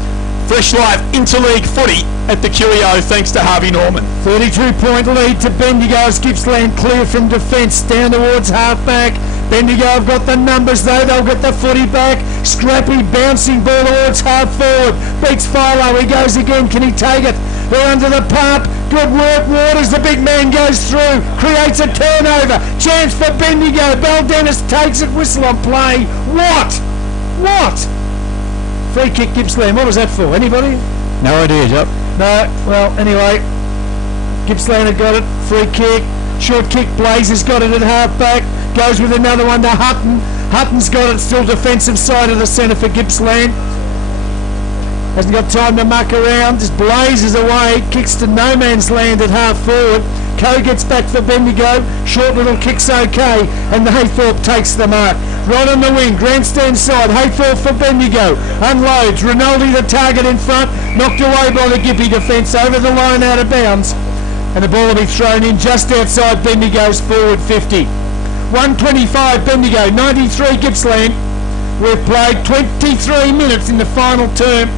Fresh live interleague footy at the QEO thanks to Harvey Norman. 32-point lead to Bendigo as Gippsland clear from defence down towards half-back. Bendigo have got the numbers though, they'll get the footy back. Scrappy bouncing ball towards half-forward. Beats Philo, he goes again, can he take it? They're under the pump. Good work, Waters, the big man goes through, creates a turnover. Chance for Bendigo, Bell Dennis takes it, whistle on play. What? Free kick Gippsland, what was that for? Anybody? No idea, Jock. No, well, anyway, Gippsland have got it, free kick, short kick, Blazer's got it at half-back, goes with another one to Hutton. Hutton's got it, still defensive side of the centre for Gippsland. Hasn't got time to muck around, just blazes away, kicks to no man's land at half-forward. Coe gets back for Bendigo, short little kick's okay, and the Haythorpe takes the mark. Right on the wing, grandstand side, Haythorpe for Bendigo, unloads, Rinaldi the target in front, knocked away by the Gippy defence, over the line out of bounds, and the ball will be thrown in just outside Bendigo's forward 50. 125 Bendigo, 93 Gippsland. We've played 23 minutes in the final term,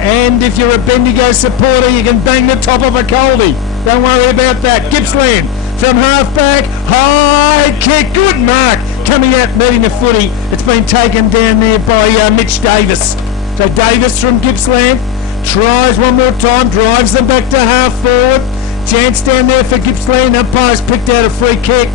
and if you're a Bendigo supporter you can bang the top of a coldie. Don't worry about that. Gippsland from half-back, high kick, good mark. coming out meeting the footy. It's been taken down there by Mitch Davis. So Davis from Gippsland tries one more time, drives them back to half forward. Chance down there for Gippsland. Umpire's picked out a free kick.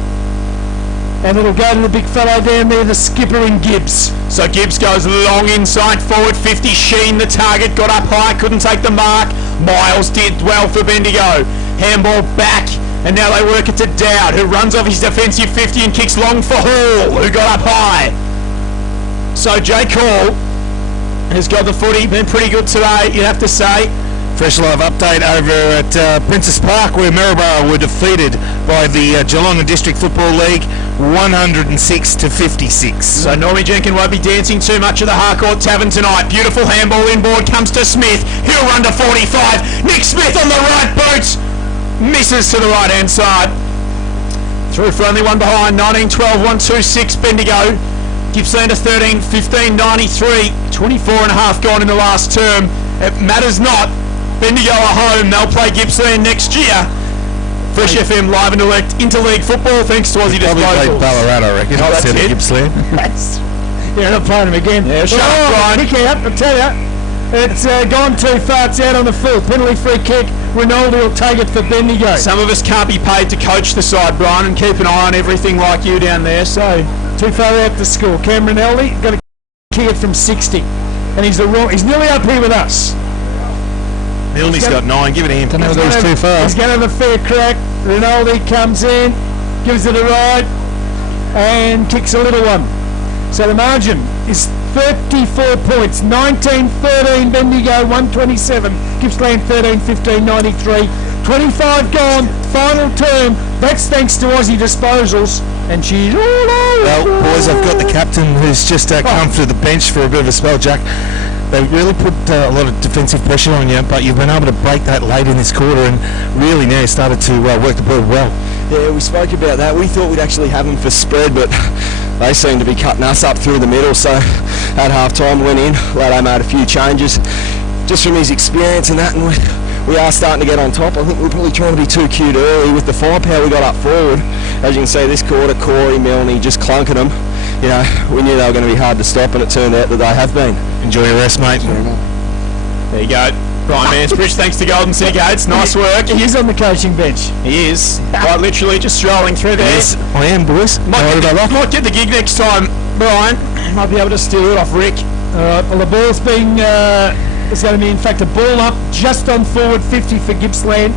And it'll go to the big fellow down there, the skipper in Gibbs. So Gibbs goes long inside forward 50. Sheen, the target, got up high, couldn't take the mark. Miles did well for Bendigo. Handball back, and now they work it to Dowd, who runs off his defensive 50 and kicks long for Hall, who got up high. So Jake Hall has got the footy, been pretty good today, you'd have to say. Fresh live update over at Princess Park, where Maryborough were defeated by the Geelong District Football League 106 to 56. So Normie Jenkins won't be dancing too much at the Harcourt Tavern tonight. Beautiful handball inboard, comes to Smith. He'll run to 45. Nick Smith on the right boot. Misses to the right hand side. Through for only one behind. 19-12, 1-2-6 Bendigo. Gippsland 13, 15, 93. 24 and a half gone in the last term. It matters not. Bendigo are home. They'll play Gippsland next year. Fresh FM live and direct interleague football thanks to Aussie Probably Disposals. played Ballarat, I reckon. Oh, that's instead of it. Gippsland. Yeah, not playing him again. Yeah, shut up, Brian. Kick out, I tell you. It's gone too far. It's out on the full. Penalty free kick. Ronaldo will take it for Bendigo. Some of us can't be paid to coach the side, Brian, and keep an eye on everything like you down there. So Too far out to score. Cameron Eldy got to kick it from 60. And he's nearly up here with us. Milne's got 9. Give it to him. Don't know whether it's too far. He's going to have a fair crack. Ronaldo comes in, gives it a ride, and kicks a little one. So the margin is 34 points. 19-13 Bendigo, 127. Gippsland 13-15, 93. 25 gone, final term. That's thanks to Aussie Disposals. And she's all over. Well, boys, I've got the captain who's just come through the bench for a bit of a spell, Jack. They really put a lot of defensive pressure on you, but you've been able to break that late in this quarter and really now started to work the ball well. Yeah, we spoke about that. We thought we'd actually have them for spread, but they seem to be cutting us up through the middle. So at half-time went in, Lado made a few changes just from his experience and that, and we are starting to get on top. I think we're probably trying to be too cute early with the firepower we got up forward. As you can see this quarter, Corey, Milne just clunking them. You know, we knew they were going to be hard to stop, and it turned out that they have been. Enjoy your rest, mate. There you go. Brian Mansbridge, thanks to Golden City Gates. Nice work. He is on the coaching bench. He is. Quite literally just strolling through there. Yes, I am, boys. Might get the gig next time, Brian. Might be able to steal it off Rick. All right, well, the ball's being... there's going to be, in fact, a ball up just on forward 50 for Gippsland.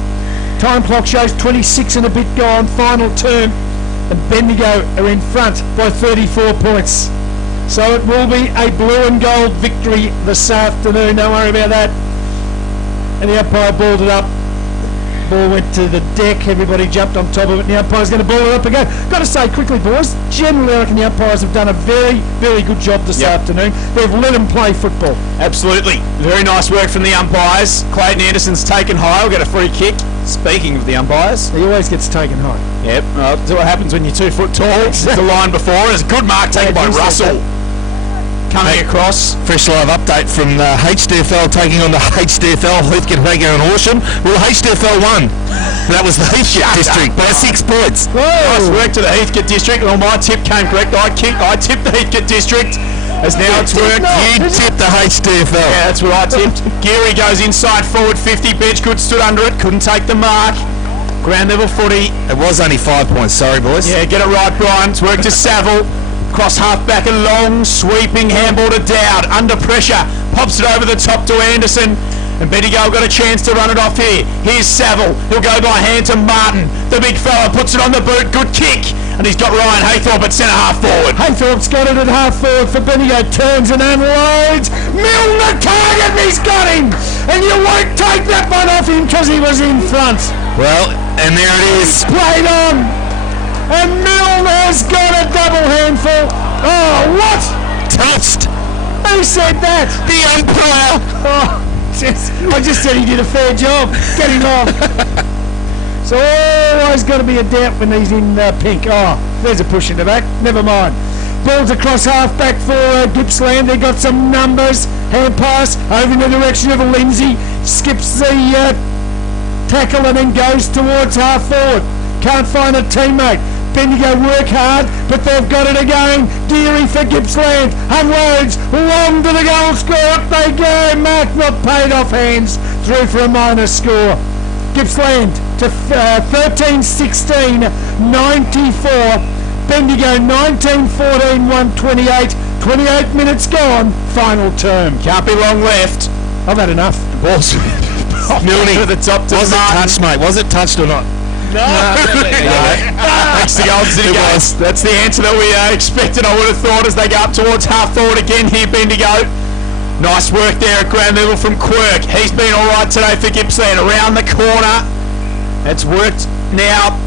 Time clock shows 26 and a bit gone, final term. And Bendigo are in front by 34 points. So it will be a blue and gold victory this afternoon. Don't worry about that. And the umpire balled it up. Ball went to the deck. Everybody jumped on top of it. And the umpire's going to ball it up again. Got to say quickly, boys, generally I reckon the umpires have done a very, very good job this afternoon. They've let them play football. Absolutely. Very nice work from the umpires. Clayton Anderson's taken high. We'll get a free kick. Speaking of the umpires. He always gets taken high. Yep. That's what happens when you're 2 foot tall. It's the line before. It's a good mark taken by Russell. Coming across. Fresh live update from HDFL taking on the HDFL, Heathcote, Hager and Horsham. Well, HDFL won. That was the Heathcote district by 6 points. Nice work to the Heathcote district. Well, my tip came correct. I tipped the Heathcote district. As now it's worked. You tipped the HDFL. Yeah, that's what I tipped. Geary goes inside forward 50. Bedgood stood under it. Couldn't take the mark. Ground level footy. It was only 5 points. Sorry, boys. Yeah, get it right, Brian. It's worked to Saville. Cross half back, a long sweeping handball to Dowd. Under pressure. Pops it over the top to Anderson. And Bendigo got a chance to run it off here. Here's Saville. He'll go by hand to Martin. The big fella puts it on the boot. Good kick. And he's got Ryan Haythorpe at centre half forward. Haythorpe's got it at half forward for Bendigo. Turns and unloads. Milner target, and he's got him. And you won't take that one off him because he was in front. Well, and there it is. Played on. And Milner's got a double handful. Oh, what? Touched. Who said that? The umpire. Oh, I just said he did a fair job. Get him off. So always got to be a doubt when he's in pink. Oh, there's a push in the back. Never mind. Ball's across half back for Gippsland. They got some numbers. Hand pass over in the direction of Lindsay. Skips the tackle and then goes towards half forward. Can't find a teammate. Bendigo work hard, but they've got it again. Geary for Gippsland, unloads, long to the goal score, up they go. Mark not paid off hands, through for a minor score. Gippsland to 13-16, 94. Bendigo 19-14, 128. 28 minutes gone, final term. Can't be long left. I've had enough. Balls. Milne to the top to Was it Martin. touched, mate? Was it touched or not? Thanks to Gold City guys. That's the answer that we expected, I would have thought, as they go up towards half forward again here, Bendigo. Nice work there at ground level from Quirk. He's been all right today for Gippsland. Around the corner. It's worked now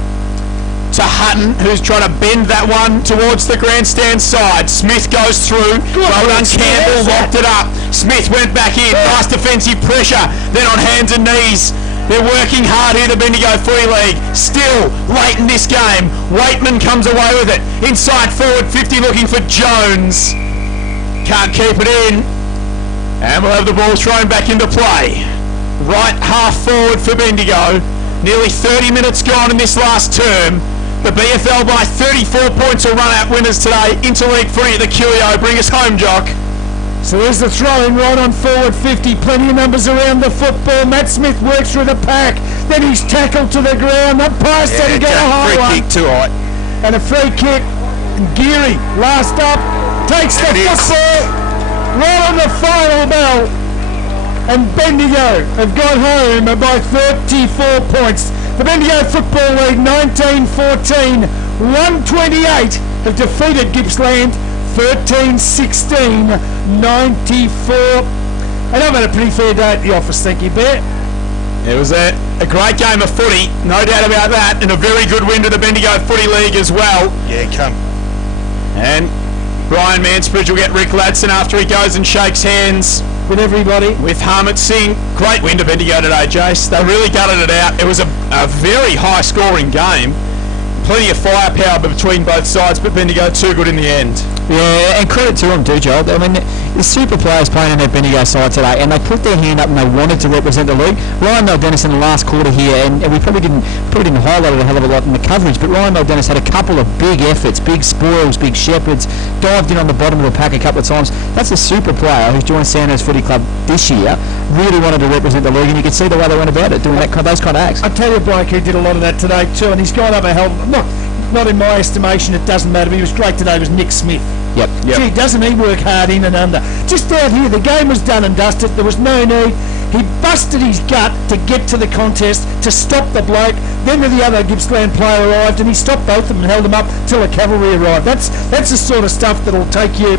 to Hutton, who's trying to bend that one towards the grandstand side. Smith goes through. Well done, Campbell locked it up. Smith went back in. Nice defensive pressure. Then on hands and knees. They're working hard here, the Bendigo Footy League. Still late in this game. Waitman comes away with it. Inside forward 50 looking for Jones. Can't keep it in. And we'll have the ball thrown back into play. Right half forward for Bendigo. Nearly 30 minutes gone in this last term. The BFL by 34 points are run-out winners today. Interleague footy at the Curio. Bring us home, Jock. So there's the throw-in right on forward 50. Plenty of numbers around the football. Matt Smith works through the pack. Then he's tackled to the ground. That pass didn't get a high free one. kick too high. And a free kick. Geary, last up, takes the football right on the final bell. And Bendigo have got home by 34 points. The Bendigo Football League 19-14, 128 have defeated Gippsland 13-16, 94. And I've had a pretty fair day at the office, thank you, Bear. It was a great game of footy, no doubt about that, and a very good win to the Bendigo Footy League as well. Yeah, come. And Brian Mansbridge will get Rick Ladson after he goes and shakes hands With everybody. with Harmit Singh. Great win to Bendigo today, Jace. They really gutted it out. It was a very high-scoring game. Plenty of firepower between both sides, but Bendigo too good in the end. Yeah, and credit to them too, Joel. I mean, the super players playing in their Bendigo side today, and they put their hand up and they wanted to represent the league. Ryan Maldennis in the last quarter here, and we probably didn't highlight it a hell of a lot in the coverage, but Ryan Maldennis had a couple of big efforts, big spoils, big shepherds, dived in on the bottom of the pack a couple of times. That's a super player who's joined Sandhurst Footy Club this year, really wanted to represent the league, and you could see the way they went about it, doing those kind of acts. I tell you, Blake, he did a lot of that today too, and he's gone up a hell. Not in my estimation, it doesn't matter, but he was great today, was Nick Smith. Yep. Gee, doesn't he work hard in and under? Just out here, the game was done and dusted. There was no need. He busted his gut to get to the contest, to stop the bloke. Then the other Gippsland player arrived, and he stopped both of them and held them up till the cavalry arrived. That's the sort of stuff that'll take you